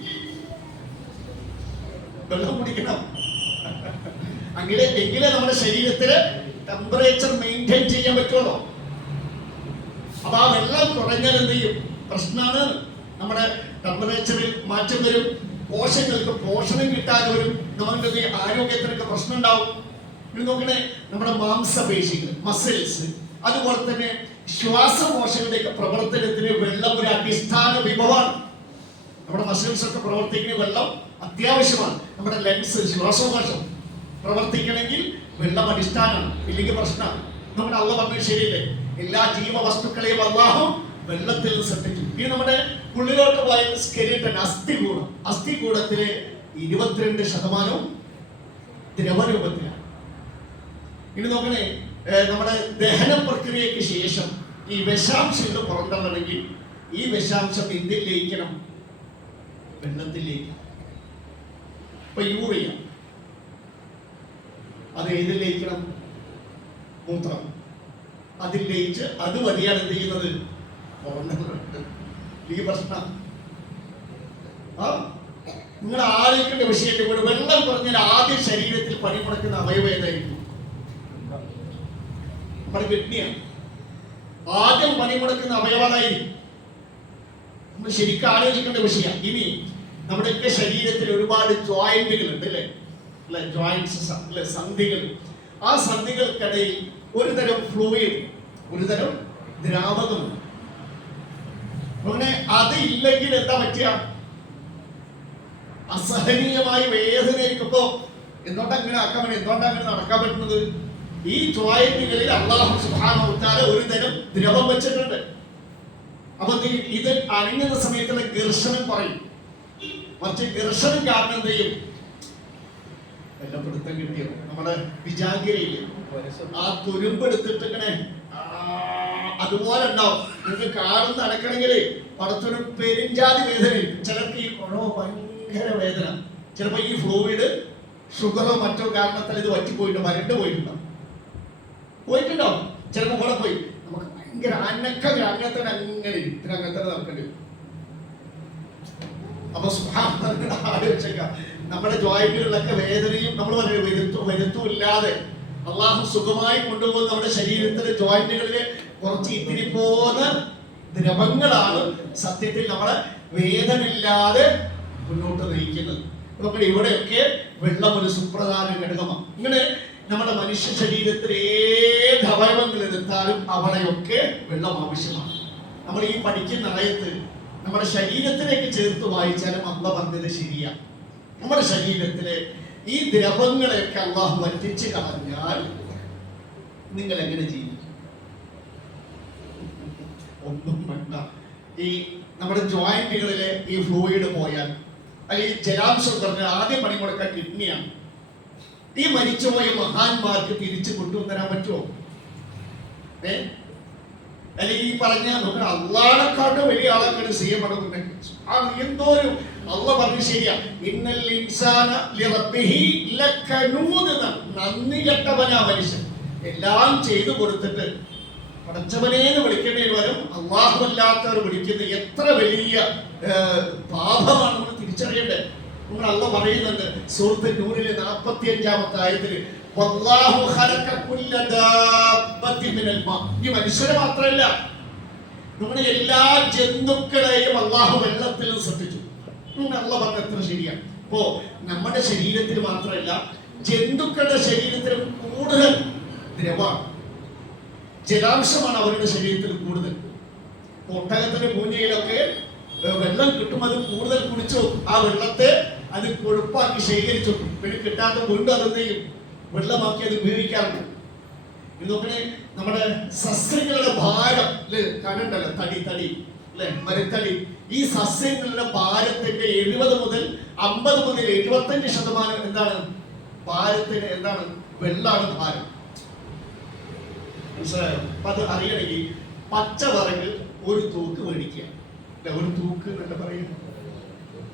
വെള്ളം കുടിക്കണം. എങ്കിലേ നമ്മുടെ ശരീരത്തില് ടെമ്പറേച്ചർ മെയിൻറ്റെയിൻ ചെയ്യാൻ പറ്റുള്ളൂ. അപ്പൊ ആ വെള്ളം കുറഞ്ഞാൽ എന്ത് ചെയ്യും? പ്രശ്നമാണ്. നമ്മുടെ ടെമ്പറേച്ചറിൽ മാറ്റം വരും, കോശങ്ങൾക്ക് പോഷണം കിട്ടാതെ വരും, നമ്മുടെ ആരോഗ്യത്തിനൊക്കെ പ്രശ്നം ഉണ്ടാവും. ഇത് നോക്കണേ, നമ്മുടെ മാംസപേശികൾ, മസിൽസ്, അതുപോലെ തന്നെ ശ്വാസകോശങ്ങളുടെയൊക്കെ പ്രവർത്തനത്തിന് വെള്ളം ഒരു അടിസ്ഥാന വിഭവമാണ്. നമ്മുടെ മസിൽസ് ഒക്കെ പ്രവർത്തിക്കുന്ന വെള്ളം അത്യാവശ്യമാണ്. നമ്മുടെ ലങ്സ്, ശ്വാസകോശം പ്രവർത്തിക്കണമെങ്കിൽ വെള്ളം അടിസ്ഥാനമാണ്, ഇല്ലെങ്കിൽ പ്രശ്നമാണ്. നമ്മുടെ അള്ള പറഞ്ഞത് ശരിയല്ലേ? എല്ലാ ജീവവസ്തുക്കളെയും അള്ളാഹു വെള്ളത്തിൽ നിന്ന് സൃഷ്ടിച്ചു. ഇനി നമ്മുടെ ഉള്ളിലോട്ട് പോയ സ്കെലിട്ടൻ, അസ്ഥികൂടത്തില് 22% ദ്രവരൂപത്തിലാണ്. ഇനി നോക്കണേ, നമ്മുടെ ദഹന പ്രക്രിയക്ക് ശേഷം ഈ വിഷാംശം പുറന്തള്ളണമെങ്കിൽ ഈ വിഷാംശം എന്തിൽ ലയിക്കണം? വെള്ളത്തിൽ ലയിക്കണം. ഇപ്പൊ യൂറിയ അത് ഏതിൽ ലയിക്കണം? മൂത്രം. അതിൽ ലയിച്ച് അത് വഴിയാണ് എന്ത് ചെയ്യുന്നത്? ഈ പ്രശ്നം നിങ്ങൾ ആലോചിക്കേണ്ട വിഷയത്തെ കൂടെ. വെള്ളം കുറഞ്ഞാൽ ആദ്യം ശരീരത്തിൽ പണിമുടക്കുന്ന അവയവം ഏതായിരിക്കും? നമ്മുടെ കിഡ്നിയാണ്. ആദ്യം പണിമുടക്കുന്ന അവയവമായിരിക്കും. നമ്മൾ ശരിക്കും ആലോചിക്കേണ്ട വിഷയം. ഇനി നമ്മുടെയൊക്കെ ശരീരത്തിൽ ഒരുപാട് ജോയിന്റുകൾ ഉണ്ട് അല്ലെ, ജോയിന്റ്സ് അല്ലെ, സന്ധികൾ. ആ സന്ധികൾക്കിടയിൽ ഒരു തരം ഫ്ലൂയിഡ്, ഒരു തരം ദ്രാവകമുണ്ട്. അങ്ങനെ അത് ഇല്ലെങ്കിൽ എന്താ പറ്റുക? അസഹനീയമായി വേദനയ്ക്കൊക്കെ എന്തുകൊണ്ടങ്ങനെ ആക്കാൻ പറ്റും? എന്തുകൊണ്ടങ്ങനെ നടക്കാൻ പറ്റുന്നത്? ഈ ജോയിന്റുകളിൽ അല്ലാഹു സുബ്ഹാനഹു വ തആല ഒരു തരം ദ്രവം വെച്ചിട്ടുണ്ട്. അപ്പൊ ഇത് അനങ്ങുന്ന സമയത്തുള്ള ഘർഷണം പറയും. മറിച്ച് ഘർഷണം കാരണം എന്ത് ചെയ്യും? എല്ലാം പിടുത്തം കിട്ടിയോ? നമ്മുടെ വിജാഗിരിയിൽ ആ തുരുമ്പെടുത്തിട്ട് ഇങ്ങനെ അതുപോലെ ഉണ്ടാവും. നിങ്ങൾക്ക് കാലൊന്ന് അടക്കണമെങ്കിൽ പടത്തൊരു പെരിഞ്ചാതി വേദന. ചിലർക്ക് ഈ കുഴവ് ഭയങ്കര വേദന. ചിലപ്പോൾ ഈ ഫ്ലൂയിഡ് ഷുഗറോ മറ്റോ കാരണത്താൽ ഇത് വറ്റിപ്പോയിട്ട് വരണ്ട് പോയിട്ടുണ്ടോ? ചിലപ്പോൾ കൂടെ പോയി നമുക്ക് ഭയങ്കര അങ്ങനത്തെ അങ്ങനെ നടക്കേണ്ടി വരും. അപ്പൊ ആലോചിച്ചേക്കാം, നമ്മുടെ ജോയിന്റുകളിലൊക്കെ വേദനയും നമ്മൾ വരുത്തുമില്ലാതെ അള്ളാഹു സുഖമായി കൊണ്ടുപോകുന്ന നമ്മുടെ ശരീരത്തിലെ ജോയിന്റുകളില് കുറച്ച് ഇത്തിരി പോകുന്ന ദ്രവങ്ങളാണ് സത്യത്തിൽ നമ്മളെ വേദനയില്ലാതെ മുന്നോട്ട് നയിക്കുന്നത്. നമ്മുടെ ഇവിടെയൊക്കെ വെള്ളം ഒരു സുപ്രധാന ഘടകമാണ്. ഇങ്ങനെ നമ്മുടെ മനുഷ്യ ശരീരത്തിൽ ഏത് അവയവങ്ങൾ എടുത്താലും അവിടെയൊക്കെ വെള്ളം ആവശ്യമാണ്. നമ്മൾ ഈ പഠിക്കുന്ന ആയത്ത് നമ്മുടെ ശരീരത്തിലേക്ക് ചേർത്ത് വായിച്ചാലും അള്ള പറഞ്ഞത് ശരിയാണ്. നമ്മുടെ ശരീരത്തിലെ ഈ ദ്രവങ്ങളെയൊക്കെ അള്ളാഹു വറ്റിച്ച് കളഞ്ഞാൽ നിങ്ങൾ എങ്ങനെ ജീവിക്കും? ഒന്നും വേണ്ട. ഈ നമ്മുടെ ജോയിന്റുകളിലെ ഈ ഫ്ലൂയിഡ് പോയാൽ, അല്ലെങ്കിൽ ജലാംശം പറഞ്ഞാൽ ആദ്യം പണി കൊടുക്കാൻ കിഡ്നിയാണ്. ഈ മരിച്ചുപോയ മഹാന്മാർക്ക് തിരിച്ചു കൊണ്ടുവരാൻ പറ്റുമോ? അല്ലെങ്കിൽ ഈ പറഞ്ഞ നമുക്ക് അള്ളാഹെക്കാട്ടും വലിയ ആളൊക്കെയാണ് ചെയ്യപ്പെടുന്നത്. എന്തോ ഒരു അള്ളാഹ് പറഞ്ഞു ശരിയാ, ഇന്നൽ ഇൻസാന ലിറബ്ബിഹി ലകനൂദ്, നന്ദി കെട്ടവനാ മനുഷ്യൻ. എല്ലാം ചെയ്തു കൊടുത്തിട്ട് പടച്ചവനേന്ന് വിളിക്കേണ്ടി വരും അല്ലാഹുവല്ലാത്തവർ വിളിക്കുന്ന എത്ര വലിയ പാപമാണ് നമ്മൾ തിരിച്ചറിയേണ്ടത്. നമ്മൾ അള്ളാഹ് പറയുന്നുണ്ട് സൂറത്ത് നൂറിലെ 45-ാമത്തെ ആയത്തിൽ, വല്ലാഹു ഖലഖ കുല്ല ദാബത്തിൻ മിനൽ മാ. ഈ മനുഷ്യരെ മാത്രമല്ല, നമ്മുടെ എല്ലാ ജന്തുക്കളെയും അള്ളാഹു വെള്ളത്തിൽ സൃഷ്ടിച്ചു. അള്ളാഹ് പറഞ്ഞ എത്ര ശരിയാണ്. അപ്പോ നമ്മുടെ ശരീരത്തിൽ മാത്രമല്ല, ജന്തുക്കളുടെ ശരീരത്തിലും കൂടുതൽ ദ്രവമാണ്, ജലാംശമാണ് അവരുടെ ശരീരത്തിൽ കൂടുതൽ. ഒട്ടകത്തിന്റെ പൂഞ്ഞയിലൊക്കെ വെള്ളം കിട്ടും, അത് കൂടുതൽ കുടിച്ചു ആ വെള്ളത്തെ അത് കൊഴുപ്പാക്കി ശേഖരിച്ചു. പിന്നെ കിട്ടാത്ത വീണ്ടും അതെന്ത് ചെയ്യും, വെള്ളമാക്കി അത് ഉപയോഗിക്കാറുണ്ട്. ഇതൊക്കെ നമ്മുടെ സസ്യങ്ങളുടെ ഭാരം കണ്ടുണ്ടല്ലോ, തടി അല്ലെ, മരത്തടി. ഈ സസ്യങ്ങളുടെ ഭാരത്തിന്റെ 70 മുതൽ 50 മുതൽ 75% എന്താണ് ഭാരത്തിന്, എന്താണ് വെള്ളാണ് ഭാരം. മനസ്സിലായോ? അപ്പൊ അത് അറിയണമെങ്കിൽ പച്ചവറകിൽ ഒരു തൂക്ക് മേടിക്കുക. ഒരു തൂക്ക് എന്നല്ല പറയുന്നത്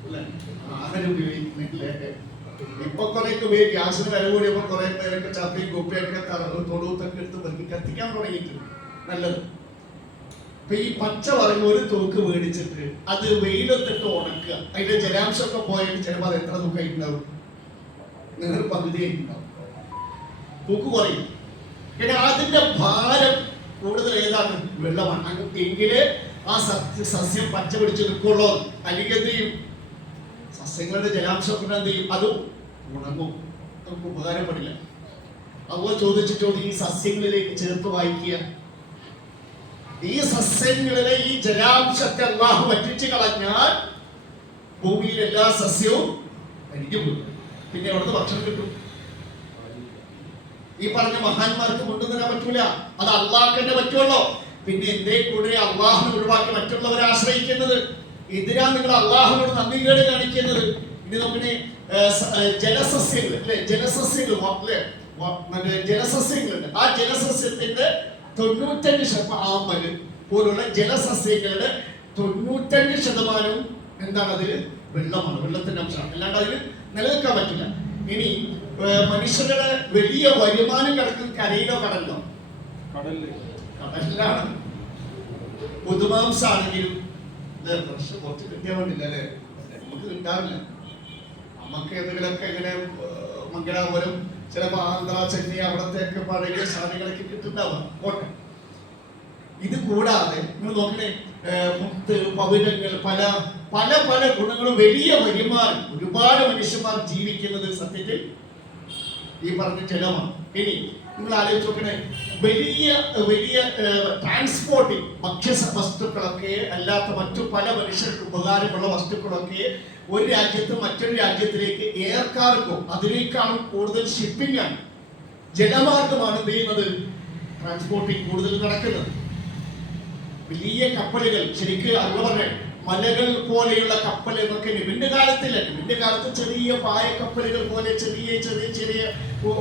അല്ലെ, ആഹാരം ഉപയോഗിക്കുന്നില്ലേ. ഇപ്പൊ കുറെയൊക്കെ ഉപയോഗിക്കും. ഗ്യാസിന് വില കൂടിയപ്പോ കുറെ പേരൊക്കെ ചാപ്പയും കുപ്പയൊക്കെ തൊടുത്തൊക്കെ എടുത്ത് വെറുതെ കത്തിക്കാൻ തുടങ്ങിയിട്ടുണ്ട്. നല്ലത്. അപ്പൊ ഈ പച്ചവറക് ഒരു തൂക്ക് മേടിച്ചിട്ട് അത് വെയിലത്തിട്ട് ഉണക്കുക. അതിന്റെ ജലാംശമൊക്കെ പോയാൽ ചിലപ്പോൾ അത് എത്ര തൂക്കായിട്ടുണ്ടാവും, നിങ്ങൾ പകുതിയായിട്ടുണ്ടാവും. തൂക്ക് കുറയും. പിന്നെ അതിന്റെ ഭാരം കൂടുതൽ ഏതാണ്, വെള്ളമാണ്. എങ്കിലേ ആ സസ്യം പച്ച പിടിച്ച് നിൽക്കുള്ളൂ. അല്ലെങ്കിൽ എന്ത് ചെയ്യും, സസ്യങ്ങളുടെ ജലാംശം എന്ത് ചെയ്യും, അതും ഉണങ്ങും, നമുക്ക് ഉപകാരപ്പെടില്ല. അതുപോലെ ചോദിച്ചിട്ടുണ്ട് ഈ സസ്യങ്ങളിലേക്ക് ചേർത്ത് വായിക്കുക. ഈ സസ്യങ്ങളിലെ ഈ ജലാംശത്തെ അല്ലാഹു വറ്റിച്ച് കളഞ്ഞാൽ ഭൂമിയിലെ എല്ലാ സസ്യവും അരിഞ്ഞു പോകും. പിന്നെ അവിടുന്ന് ഭക്ഷണം കിട്ടും. ഈ പറഞ്ഞ മഹാന്മാർക്ക് കൊണ്ടുവരാൻ പറ്റൂല, അത് അള്ളാഹ്ക്കന്നെ പറ്റുള്ളൂ. പിന്നെ എന്തേ കൂടെ അള്ളാഹുനെ ഒഴിവാക്കി മറ്റുള്ളവരെ ആശ്രയിക്കുന്നത്? എന്തിനാ നിങ്ങൾ അള്ളാഹുനോട് നന്ദികേട് കാണിക്കുന്നത്? ഇനി നോക്കണേ, ജലസസ്യങ്ങൾ അല്ലെ, ജലസസ്യങ്ങളുണ്ട്. ആ ജലസസ്യത്തിന്റെ 95% ആമ്പല് പോലുള്ള ജലസസ്യങ്ങളുടെ 95% എന്താണ്, അതില് വെള്ളമാണ്, വെള്ളത്തിന്റെ അംശമാണ്. അല്ലാണ്ട് അതിന് നിലനിൽക്കാൻ പറ്റില്ല. ഇനി മനുഷ്യരുടെ വലിയ വരുമാനം കിടക്കുന്ന കരയിലോ കടലിലോ? കടലിലാണ്. പൊതുമാംസാണെങ്കിലും കുറച്ച് കിട്ടിയാൽ വേണ്ടില്ല അല്ലെ, നമുക്ക് കിട്ടാറില്ല. നമുക്ക് ഏതെങ്കിലുമൊക്കെ ഇങ്ങനെ മംഗലാപുരം, ചിലപ്പോൾ ആന്ധ്ര, ചെന്നൈ, അവിടത്തെയൊക്കെ പഴയ സാധനങ്ങളൊക്കെ കിട്ടുന്നുണ്ടാവാം, കോട്ടെ. ഇത് കൂടാതെ നിങ്ങൾ നോക്കണേ, മുത്ത്, പവിഴങ്ങൾ, പല പല പല ഗുണങ്ങളും, വലിയ വരുമാനം, ഒരുപാട് മനുഷ്യന്മാർ ജീവിക്കുന്നത് സത്യത്തിൽ ഈ പറഞ്ഞ ജലമാണ്. ഇനി നിങ്ങൾ ആലോചിച്ച് നോക്കണേ, വലിയ വലിയ ട്രാൻസ്പോർട്ടിങ് ഭക്ഷ്യ വസ്തുക്കളൊക്കെ അല്ലാത്ത മറ്റു പല മനുഷ്യർക്ക് ഉപകാരമുള്ള വസ്തുക്കളൊക്കെ ഒരു രാജ്യത്ത് മറ്റൊരു രാജ്യത്തിലേക്ക് എയർ കാർഗോ, അതിനേക്കാളും കൂടുതൽ ഷിപ്പിംഗ് ആണ്, ജലമാർഗമാണ് എന്ത് ചെയ്യുന്നത്, ട്രാൻസ്പോർട്ടിങ് കൂടുതൽ നടക്കുന്നത്. വലിയ കപ്പലുകൾ, ശരിക്കും അല്ല പറഞ്ഞ മലകൾ പോലെയുള്ള കപ്പൽ എന്നൊക്കെ നിബിന്റെ കാലത്തില്ല. നിബിന്റെ കാലത്ത് ചെറിയ പായക്കപ്പലുകൾ പോലെ ചെറിയ ചെറിയ ചെറിയ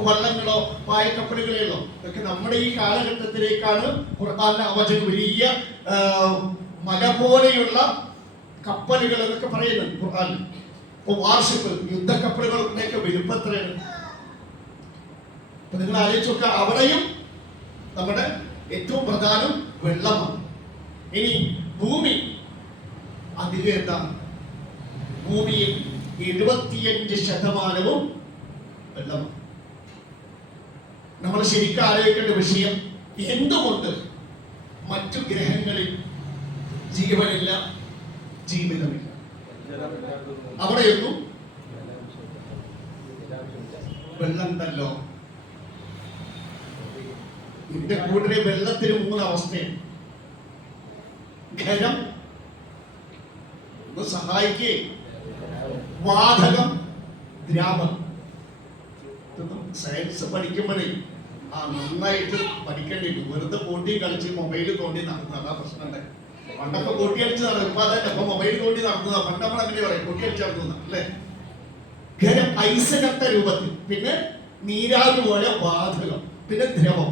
വള്ളങ്ങളോ പായക്കപ്പലുകളോ ഉള്ളൂ. ഇതൊക്കെ നമ്മുടെ ഈ കാലഘട്ടത്തിലേക്കാണ് ഖുർആനിലെ അവചനം. വലിയ മല പോലെയുള്ള കപ്പലുകൾ എന്നൊക്കെ പറയുന്നുണ്ട് ഖുർആനിൽ. ഇപ്പൊ വാർഷിപ്പ് യുദ്ധക്കപ്പലുകളുടെയൊക്കെ വലുപ്പത്രയാണ്. അപ്പൊ നിങ്ങൾ ആലോചിച്ച് നോക്കുക, അവിടെയും നമ്മുടെ ഏറ്റവും പ്രധാനം വെള്ളമാണ്. ഇനി ഭൂമി, അധികം എന്താണ്, ഭൂമിയിൽ 75% വെള്ളമാണ്. നമ്മൾ ശരിക്കും ആലോചിക്കേണ്ട വിഷയം, എന്തുകൊണ്ട് മറ്റു ഗ്രഹങ്ങളിൽ ജീവനില്ല, ജീവിതമില്ല? അവിടെയൊന്നും വെള്ളം ഉണ്ടല്ലോ. ഇതിന്റെ കൂടെ വെള്ളത്തിന് 3 അവസ്ഥയാണ്. ഖരം, സഹായിക്കേ, വാതകം, ദ്രാവകം. സയൻസ് പഠിക്കുമ്പോഴേ നന്നായിട്ട് പഠിക്കേണ്ടിട്ട്, വെറുതെ കോട്ടി കളിച്ച് മൊബൈൽ തോണ്ടി നടത്തുന്നതാ പ്രശ്നം ഉണ്ടായി. പണ്ടൊക്കെ കോട്ടി കളിച്ച് നടക്കും, ഇപ്പൊ അതല്ല, ഇപ്പൊ മൊബൈൽ തോണ്ടി നടത്തുന്നതാ. പണ്ട് നമ്മൾ അങ്ങനെ പറയും, കോട്ടി കളിച്ച് നടത്തുന്ന അല്ലേ. ഖരം ഐസ് കട്ട രൂപത്തിൽ, പിന്നെ നീരാവി പോലെ വാതകം, പിന്നെ ദ്രവം.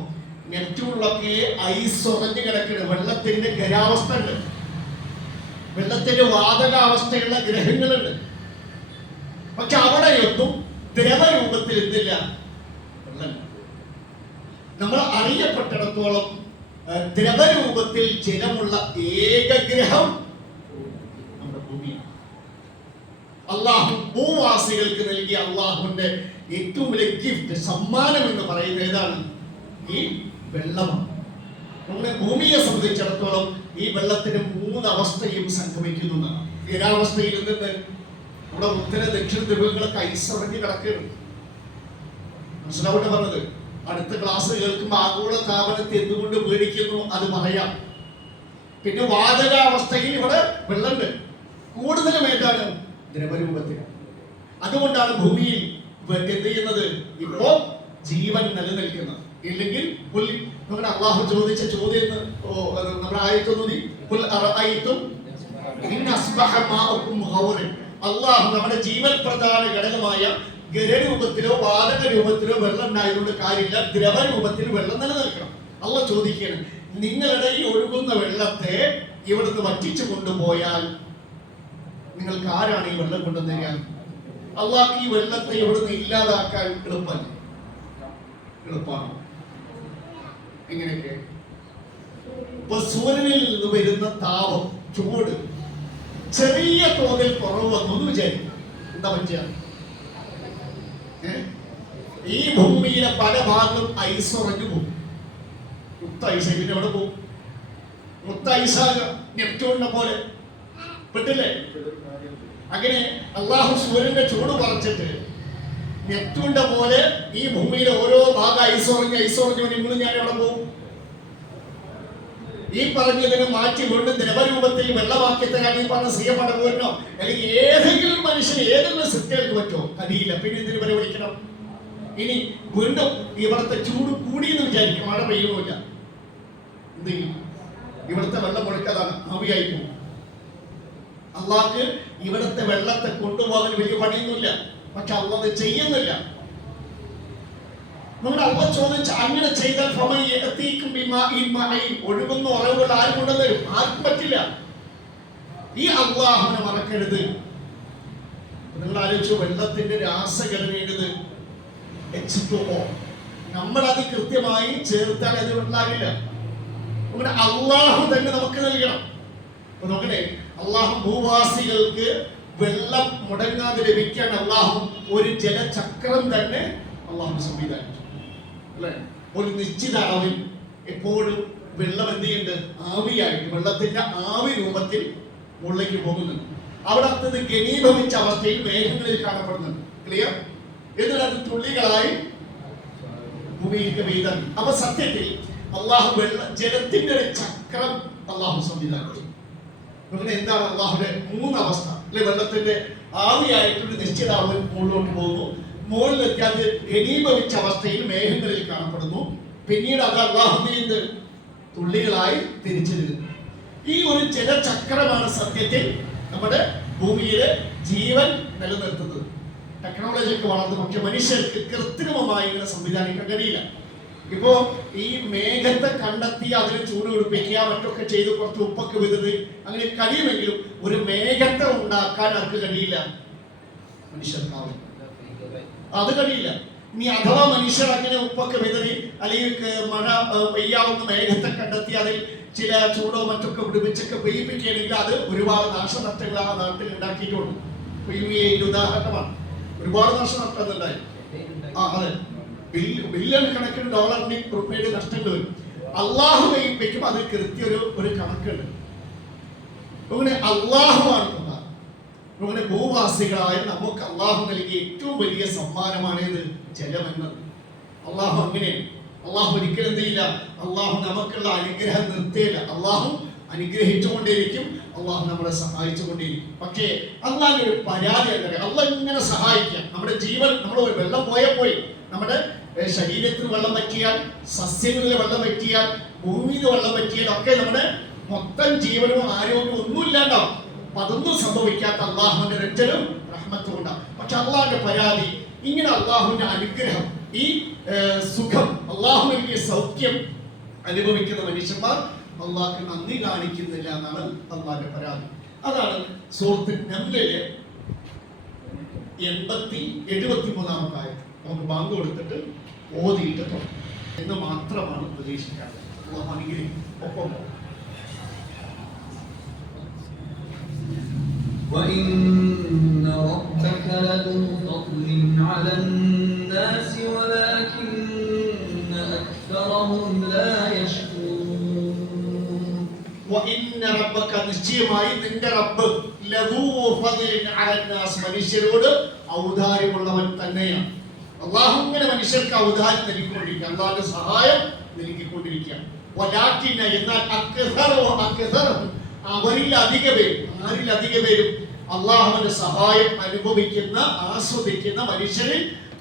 നെപ്റ്റ്യൂണിലൊക്കെ ഐസ് ഉറഞ്ഞു കിടക്കുന്നത്, വെള്ളത്തിന്റെ ഖരാവസ്ഥ ഉണ്ട്, വെള്ളത്തിന്റെ വാതകാവസ്ഥയുള്ള ഗ്രഹങ്ങളുണ്ട്. പക്ഷെ അവിടെയൊന്നും ദ്രവരൂപത്തിൽ എന്തില്ല, വെള്ളമില്ല. നമ്മൾ അറിയപ്പെട്ടിടത്തോളം ദ്രവരൂപത്തിൽ ജലമുള്ള ഏക ഗ്രഹം നമ്മുടെ ഭൂമിയാണ്. അള്ളാഹു ഭൂവാസികൾക്ക് നൽകിയ അള്ളാഹുവിന്റെ ഏറ്റവും വലിയ ഗിഫ്റ്റ്, സമ്മാനം എന്ന് പറയുന്നത് ഏതാണ്? ഈ വെള്ളമാണ്. നമ്മുടെ ഭൂമിയെ സംബന്ധിച്ചിടത്തോളം ഈ വെള്ളത്തിന് 3 അവസ്ഥയും സംഗമിക്കുന്നതാണ്. ഏകാവസ്ഥയിൽ നിന്ന് നമ്മുടെ ഉത്തര ദക്ഷിണ ധ്രുവങ്ങളൊക്കെ ഐസറിഞ്ഞ് കിടക്കുകയാണ്. മനസ്സിലാവട്ടെ പറഞ്ഞത്. അടുത്ത ക്ലാസ് കേൾക്കുമ്പോൾ ആഗോള താപനത്തെ എന്തുകൊണ്ട് പേടിക്കുന്നു അത് പറയാം. പിന്നെ വാതകാവസ്ഥയിൽ ഇവിടെ വെള്ളമുണ്ട്, കൂടുതലും ഏതാണ്? ദ്രവരൂപത്തിൽ. അതുകൊണ്ടാണ് ഭൂമിയിൽ എന്ത് ചെയ്യുന്നത്? ഇപ്പോ ജീവൻ നിലനിൽക്കുന്നത്. ഇല്ലെങ്കിൽ നമ്മുടെ അള്ളാഹു ചോദിച്ച ചോദ്യം നമ്മുടെ ആയത്തൊന്നും അള്ളാഹു നമ്മുടെ ജീവൻ പ്രധാന ഘടകമായ ഖരരൂപത്തിലോ വാതക രൂപത്തിലോ വെള്ളം ഉണ്ടായതുകൊണ്ട് കാര്യമില്ല, ദ്രവരൂപത്തിൽ വെള്ളം നിലനിൽക്കണം. അള്ളാഹ് ചോദിക്കുകയാണ്, നിങ്ങളുടെ ഈ ഒഴുകുന്ന വെള്ളത്തെ ഇവിടുന്ന് വറ്റിച്ചു കൊണ്ടുപോയാൽ നിങ്ങൾക്ക് ആരാണ് ഈ വെള്ളം കൊണ്ടുവരിക? അള്ളാഹ് ഈ വെള്ളത്തെ ഇവിടുന്ന് ഇല്ലാതാക്കാൻ എളുപ്പമാണ്. എങ്ങനെയൊക്കെ? ഇപ്പൊ സൂര്യനിൽ നിന്ന് വരുന്ന താപം, ചൂട് ചെറിയ തോതിൽ കുറവ് വന്നു വിചാരിക്കും, എന്താ പറ്റുക? ഈ ഭൂമിയിലെ പല ഭാഗങ്ങളും ഐസ് ഉറഞ്ഞു പോകും. മുത്തൈസ് പിന്നെ എവിടെ പോകും? മുത്തൈസാക നെപ്റ്റ്യൂണിനെ പോലെ പെട്ടില്ലേ? അങ്ങനെ അള്ളാഹു സൂര്യന്റെ ചൂട് കുറച്ചിട്ട് നെപ്റ്റ്യൂണിന്റെ പോലെ ഈ ഭൂമിയിലെ ഓരോ ഭാഗം ഐസോറിഞ്ഞു നിങ്ങൾ ഞാൻ എവിടെ പോകും? ഈ പറഞ്ഞതിനെ മാറ്റി വീണ്ടും ദ്രവരൂപത്തിൽ വെള്ളമാക്കി തരാൻ ഈ പറഞ്ഞ സി എം അടങ്ങുവനോ അല്ലെങ്കിൽ ഏതെങ്കിലും മനുഷ്യന് ഏതെങ്കിലും സൃഷ്ടികൾക്ക് പറ്റുമോ? കഴിയില്ല. പിന്നെ എന്തിനു വരെ വിളിക്കണം? ഇനി വീണ്ടും ഇവിടുത്തെ ചൂട് കൂടിയെന്ന് വിചാരിക്കും, മഴ പെയ്യുമില്ല, എന്ത് ചെയ്യും? ഇവിടുത്തെ വെള്ളം മുഴക്കാതാണ്, ആവിയായി പോകും. അള്ളാഹ്ക്ക് ഇവിടുത്തെ വെള്ളത്തെ കൊണ്ടുപോകാൻ വലിയ പണിയൊന്നുമില്ല, പക്ഷെ അള്ളാഹ് ചെയ്യുന്നില്ല. നമ്മുടെ അള്ളാഹ് ചോദിച്ച അങ്ങനെ ചെയ്താൽ ഒഴുകുന്ന ഉറവുകൾ ആരും കൊണ്ടുവരും? ആർക്കും പറ്റില്ല. ഈ അള്ളാഹുവിനെ മറക്കരുത്. നിങ്ങൾ ആലോചിച്ചു, വെള്ളത്തിന്റെ രാസഘടനയുടേത് H2O. നമ്മളത് കൃത്യമായി ചേർത്താൽ അത് ഉണ്ടാകില്ല. നമ്മുടെ അള്ളാഹു തന്നെ നമുക്ക് നൽകണം. അപ്പൊ നോക്കണേ, അള്ളാഹു ഭൂവാസികൾക്ക് വെള്ളം മുടങ്ങാതെ ലഭിക്കാൻ അള്ളാഹു ഒരു ജലചക്രം തന്നെ അള്ളാഹു സംവിധാനിച്ചു, അല്ലെ? ഒരു നിശ്ചിത അളവിൽ എപ്പോഴും വെള്ളം എന്ത് ചെയ്യുന്നുണ്ട്? ആവിയായിട്ട് വെള്ളത്തിന്റെ ആവി രൂപത്തിൽ മുകളിലേക്ക് പോകുന്നുണ്ട്. അവിടെ അത് ഘനീഭവിച്ച അവസ്ഥയിൽ മേഘങ്ങളിൽ കാണപ്പെടുന്നുണ്ട്. ക്ലിയർ? എന്നിട്ട് അത് തുള്ളികളായി ഭൂമിയിലേക്ക് പെയ്താണ്. അപ്പൊ സത്യത്തിൽ അള്ളാഹു ജലത്തിന്റെ ഒരു ചക്രം അള്ളാഹു സംവിധാനിച്ചു. എന്താണ് അള്ളാഹുടെ 3 അവസ്ഥ? അല്ലെ, വെള്ളത്തിന്റെ ആവിയായിട്ടൊരു നിശ്ചിത അളവിൽ മുകളിലോട്ട് പോകുന്നു, മുകളിലെത്തി അത് ഘനീഭവിച്ച അവസ്ഥയിൽ മേഘങ്ങളിൽ കാണപ്പെടുന്നു, പിന്നീട് അത് അള്ളാഹുവിന്റെ തുള്ളികളായി തിരിച്ചിരുന്നു. ഈ ഒരു ജലചക്രമാണ് സത്യത്തിൽ നമ്മുടെ ഭൂമിയിലെ ജീവൻ നിലനിർത്തുന്നത്. ടെക്നോളജി ഒക്കെ വളർന്നു, പക്ഷെ മനുഷ്യർക്ക് കൃത്രിമമായി ഇങ്ങനെ സംവിധാനിക്കാൻ കഴിയില്ല. ഇപ്പോ ഈ മേഘത്തെ കണ്ടെത്തി അതിന് ചൂട് പിടിപ്പിക്കുക, മറ്റൊക്കെ ചെയ്ത് കുറച്ച് ഉപ്പൊക്കെ വിതത് അങ്ങനെ കഴിയുമെങ്കിലും ഒരു മേഘത്തെ ഉണ്ടാക്കാൻ ആർക്ക് കഴിയില്ല? മനുഷ്യർക്കാവും, അത് കഴിയില്ല. ഇനി അഥവാ മനുഷ്യർ അങ്ങനെ ഉപ്പൊക്കെ വിതറി അല്ലെങ്കിൽ മഴ പെയ്യാവുന്ന മേഘത്തെ കണ്ടെത്തി അതിൽ ചില ചൂടോ മറ്റൊക്കെ പിടിപ്പിച്ചൊക്കെ പെയ്യിപ്പിക്കുകയാണെങ്കിൽ അത് ഒരുപാട് നാശനഷ്ടങ്ങൾ ആ നാട്ടിൽ ഉണ്ടാക്കിയിട്ടുണ്ട്. ഉദാഹരണമാണ്. ഒരുപാട് നാശനഷ്ടം ഉണ്ടായി. അതെ, ബില്യൺ കണക്കിന് ഡോളറിന്റെ റുപ്പിയുടെ നഷ്ടങ്ങൾ വരും. അള്ളാഹു പെയ്യിപ്പിക്കും, അത് കൃത്യ ഒരു കണക്കുണ്ട്. അങ്ങനെ അള്ളാഹുവാണ് അങ്ങനെ ഭൂവാസികളായ നമുക്ക് അള്ളാഹു നൽകിയ ഏറ്റവും വലിയ സമ്മാനമാണ് ഇത് ജലം എന്നത്. അള്ളാഹു അങ്ങനെയാണ്. അള്ളാഹു ഒരിക്കലും എന്ത് ചെയ്യില്ല, അള്ളാഹു നമുക്കുള്ള അനുഗ്രഹം നിർത്തിയില്ല. അള്ളാഹു അനുഗ്രഹിച്ചുകൊണ്ടേയിരിക്കും, അള്ളാഹു നമ്മളെ സഹായിച്ചുകൊണ്ടേയിരിക്കും. പക്ഷേ അള്ളാഹ് ഒരു പരാതി എന്താ പറയുക? അള്ളാഹ് ഇങ്ങനെ സഹായിക്കാം. നമ്മുടെ ജീവൻ, നമ്മൾ വെള്ളം പോയി നമ്മുടെ ശരീരത്തിന് വെള്ളം പറ്റിയാൽ, സസ്യങ്ങളിൽ വെള്ളം പറ്റിയാൽ, ഭൂമിയിൽ വെള്ളം പറ്റിയാൽ ഒക്കെ നമ്മുടെ മൊത്തം ജീവനും ആരോഗ്യവും ഒന്നും ഇല്ലാണ്ടാവും. അപ്പൊ അതൊന്നും സംഭവിക്കാത്ത അള്ളാഹുവിന്റെ രക്ഷനും റഹ്മത്തും ഉണ്ടാവും. പക്ഷെ അള്ളാഹുവിന്റെ പരാതി ഇങ്ങനെ അള്ളാഹുവിന്റെ അനുഗ്രഹം, ഈ സുഖം, അള്ളാഹു നൽകിയ സൗഖ്യം അനുഭവിക്കുന്ന മനുഷ്യന്മാർ അള്ളാഹ്ക്ക് നന്ദി കാണിക്കുന്നില്ല എന്നാണ് അള്ളാഹിന്റെ പരാതി. അതാണ് സൂറത്തുൽ നംലിലെ 73-ാമത്തെ ആയത്ത്. നമുക്ക് ബാങ്ക് കൊടുത്തിട്ട് ഓതിയിട്ട് തുടങ്ങും എന്ന് മാത്രമാണ് പ്രതീക്ഷിക്കാറ്. അള്ളാഹു അനുഗ്രഹിക്കും. ഒപ്പം وإن ربك لذو فضل على الناس ولكن أكثرهم لا يشكرون. وإن ربك നിശ്ചയമായി നിന്റെ റബ്ബ് ലദൂ ഫദ്ലിൻ അലന്നാസ് മനുഷ്യരോട് ഔദാര്യമുള്ളവൻ തന്നെയാണ്. അല്ലാഹു ഇങ്ങനെ മനുഷ്യർക്ക് ഔദാര്യം നൽകിക്കൊണ്ടിരിക്കുക, അല്ലാഹുവിന്റെ സഹായം നൽകിക്കൊണ്ടിരിക്കുക. വലാകിന എന്നാൽ അക്സറു അവരിൽ അധിക പേരും, ആരിൽ അധിക പേരും അള്ളാഹുവിന്റെ സഹായം അനുഭവിക്കുന്ന ആസ്വദിക്കുന്ന മനുഷ്യരിൽ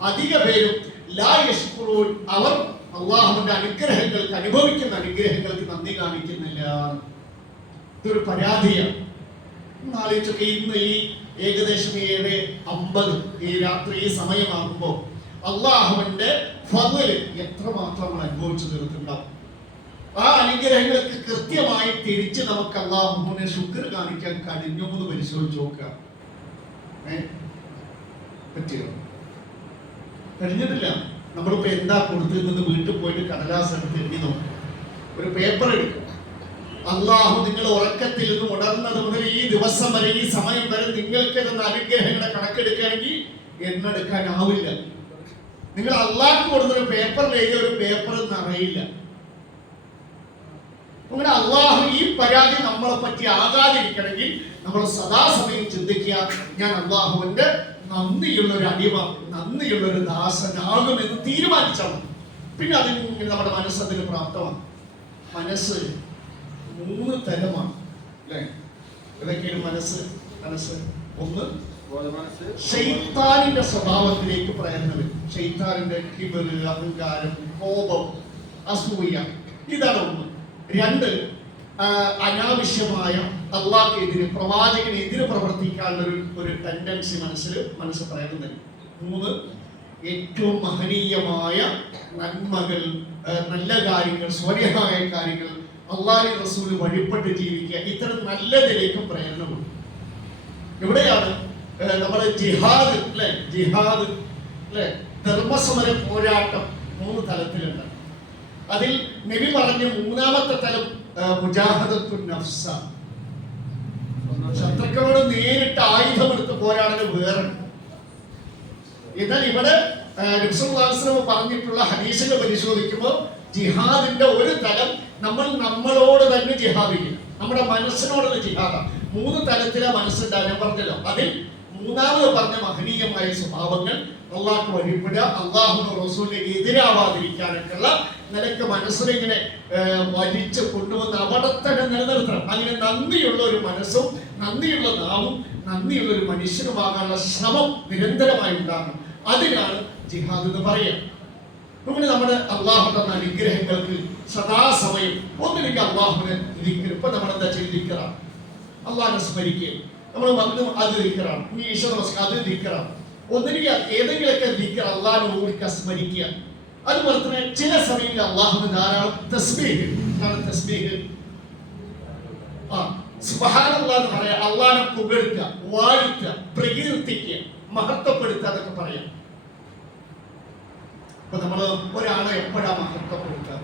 അധിക പേരും ലാ യശ്കുറൂൻ അവർ അള്ളാഹുവിന്റെ അനുഗ്രഹങ്ങൾക്ക് അനുഭവിക്കുന്ന അനുഗ്രഹങ്ങൾക്ക് നന്ദി കാണിക്കുന്നില്ല. ഇതൊരു പരാതിയാണ്. ആലോചിച്ചൊക്കെ ഇന്ന് ഈ ഏകദേശം 7:50 ഈ രാത്രി ഈ സമയമാകുമ്പോൾ അള്ളാഹുവിന്റെ ഫദ്ല് എത്രമാത്രം നമ്മൾ അനുഭവിച്ചു തീർത്തിട്ടുണ്ടാവും. ആ അനുഗ്രഹങ്ങൾക്ക് കൃത്യമായി തിരിച്ച് നമുക്ക് അള്ളാഹുവിനെ ശുക്ർ കാണിക്കാൻ കഴിഞ്ഞു എന്ന് പരിശോധിച്ച് നോക്കുക. പറ്റിയോ? കഴിഞ്ഞിട്ടില്ല. നമ്മളിപ്പോ എന്താ കൊടുത്തിരുന്നത് വീട്ടിൽ പോയിട്ട് കടലാസ് എടുത്ത് എണ്ണി നോക്കും, ഒരു പേപ്പർ എടുക്കും. അള്ളാഹു നിങ്ങൾ ഉറക്കത്തിൽ നിന്ന് ഉണർന്നത് മുതൽ ഈ ദിവസം വരെ ഈ സമയം വരെ നിങ്ങൾക്ക് തന്ന അനുഗ്രഹങ്ങളെ കണക്കെടുക്കുകയാണെങ്കിൽ എണ്ണെടുക്കാനാവില്ല. നിങ്ങൾ അള്ളാഹ്ക്ക് കൊടുത്തൊരു പേപ്പറിലേക്ക് ഒരു പേപ്പർ നിറയില്ല. അങ്ങനെ അള്ളാഹു ഈ പരാതി നമ്മളെ പറ്റി ആകാതിരിക്കണമെങ്കിൽ നമ്മൾ സദാസമയം ചിന്തിക്കുക, ഞാൻ അള്ളാഹുവിന്റെ നന്ദിയുള്ള ഒരു അടിമ, നന്ദിയുള്ള ഒരു ദാസനാകുമെന്ന് തീരുമാനിച്ചാണ്. പിന്നെ അതിന് നമ്മുടെ മനസ്സതിന് പ്രാപ്തമാണ്. മനസ്സ് 3 തരമാണ് അല്ലേ? ഏതൊക്കെയാണ് മനസ്സ്? ഒന്ന് ശൈത്താനിന്റെ സ്വഭാവത്തിലേക്ക് പ്രേരണ വരും. ശൈത്താനിന്റെ കിബർ, അഹങ്കാരം, കോപം, അസൂയ, ഇതാണ് ഒന്ന്. 2 അനാവശ്യമായ അള്ളാഹ്ക്കെതിരെ പ്രവാചകനെതിരെ പ്രവർത്തിക്കാനുള്ള ഒരു ടെൻഡൻസി മനസ്സ് പ്രേരണ. 3 ഏറ്റവും മഹനീയമായ നന്മകൾ, നല്ല കാര്യങ്ങൾ, സ്വര്യമായ കാര്യങ്ങൾ, അള്ളാഹുവിന്റെ റസൂല് വഴിപ്പെട്ട് ജീവിക്കുക, ഇത്തരം നല്ലതിലേക്ക് പ്രേരണ കൊടുക്കും. എവിടെയാണ് നമ്മുടെ ജിഹാദ് അല്ലെ? ജിഹാദ് അല്ലെ? ധർമ്മസമര പോരാട്ടം 3 തലത്തിലുണ്ട്. അതിൽ നബി പറഞ്ഞ 3ാമത്തെ തലം മുജാഹദത്തുൻ നഫ്സ, ശത്രുക്കളോട് നേരിട്ട് ആയുധമെടുത്ത് പോരാടുന്നത് വേറെ. എന്നാൽ ഇവിടെ നബി സല്ലല്ലാഹു അലൈഹി വസല്ലം പറഞ്ഞിട്ടുള്ള ഹദീസുകൾ പരിശോധിക്കുമ്പോൾ ജിഹാദിന്റെ ഒരു തലം നമ്മളോട് തന്നെ ജിഹാദ് ചെയ്യും, നമ്മുടെ മനസ്സിനോടുള്ള ജിഹാദാണ്. 3 തലത്തിലെ മനസ്സുണ്ടാകും. ഞാൻ പറഞ്ഞല്ലോ, അതിൽ 3ാമത് പറഞ്ഞ മഹനീയമായ സ്വഭാവങ്ങൾ അള്ളാഹ്ക്ക് വഴിപ്പെടുക, അള്ളാഹുവിന്റെ റസൂലിലേക്ക് എതിരാവാതിരിക്കാനൊക്കെയുള്ള നിലക്ക് മനസ്സിലിങ്ങനെ വലിച്ചു കൊണ്ടുവന്ന് അവിടെ തന്നെ നിലനിർത്തണം. അങ്ങനെ നന്ദിയുള്ള ഒരു മനസ്സും നന്ദിയുള്ള നാവും നന്ദിയുള്ള ഒരു മനുഷ്യനുമാകാനുള്ള ശ്രമം നിരന്തരമായി ഉണ്ടാകണം. അതിനാണ് ജിഹാദ് എന്ന് പറയുക. അങ്ങനെ നമ്മുടെ അള്ളാഹു തന്ന അനുഗ്രഹങ്ങൾക്ക് സദാസമയം ഒന്നിലേക്ക് അള്ളാഹുവിനെ ദിക്ർ. ഇപ്പൊ നമ്മളെന്താ ചെയ്തിരിക്കണം? അള്ളാഹിനെ സ്മരിക്കുക. നമ്മൾ വന്ന് അത് ദിക്റാണ്, ഈ ഈശോ നമസ്കാരം അത് ദിക്റാണ്. ഒന്നിലേക്ക് ഏതെങ്കിലുമൊക്കെ ദിക്ർ അള്ളാഹിനെ ഓടിക്കുക, സ്മരിക്കുക. അതുപോലെ തന്നെ ചില സമയങ്ങളിൽ അള്ളാഹുവിന് ധാരാളം തസ്ബീഹ്. തസ്ബീഹ് സുബ്ഹാനല്ലാഹ് എന്ന് പറയാം, അള്ളാഹിനെ പുകഴ്ത്തുക, വാഴ്ത്തുക, പ്രകീർത്തിക്കുക, മഹത്വപ്പെടുത്തുക, അതൊക്കെ പറയാം. അപ്പൊ നമ്മള് ഒരാളെ എപ്പോഴാ മഹത്വപ്പെടുത്തുക?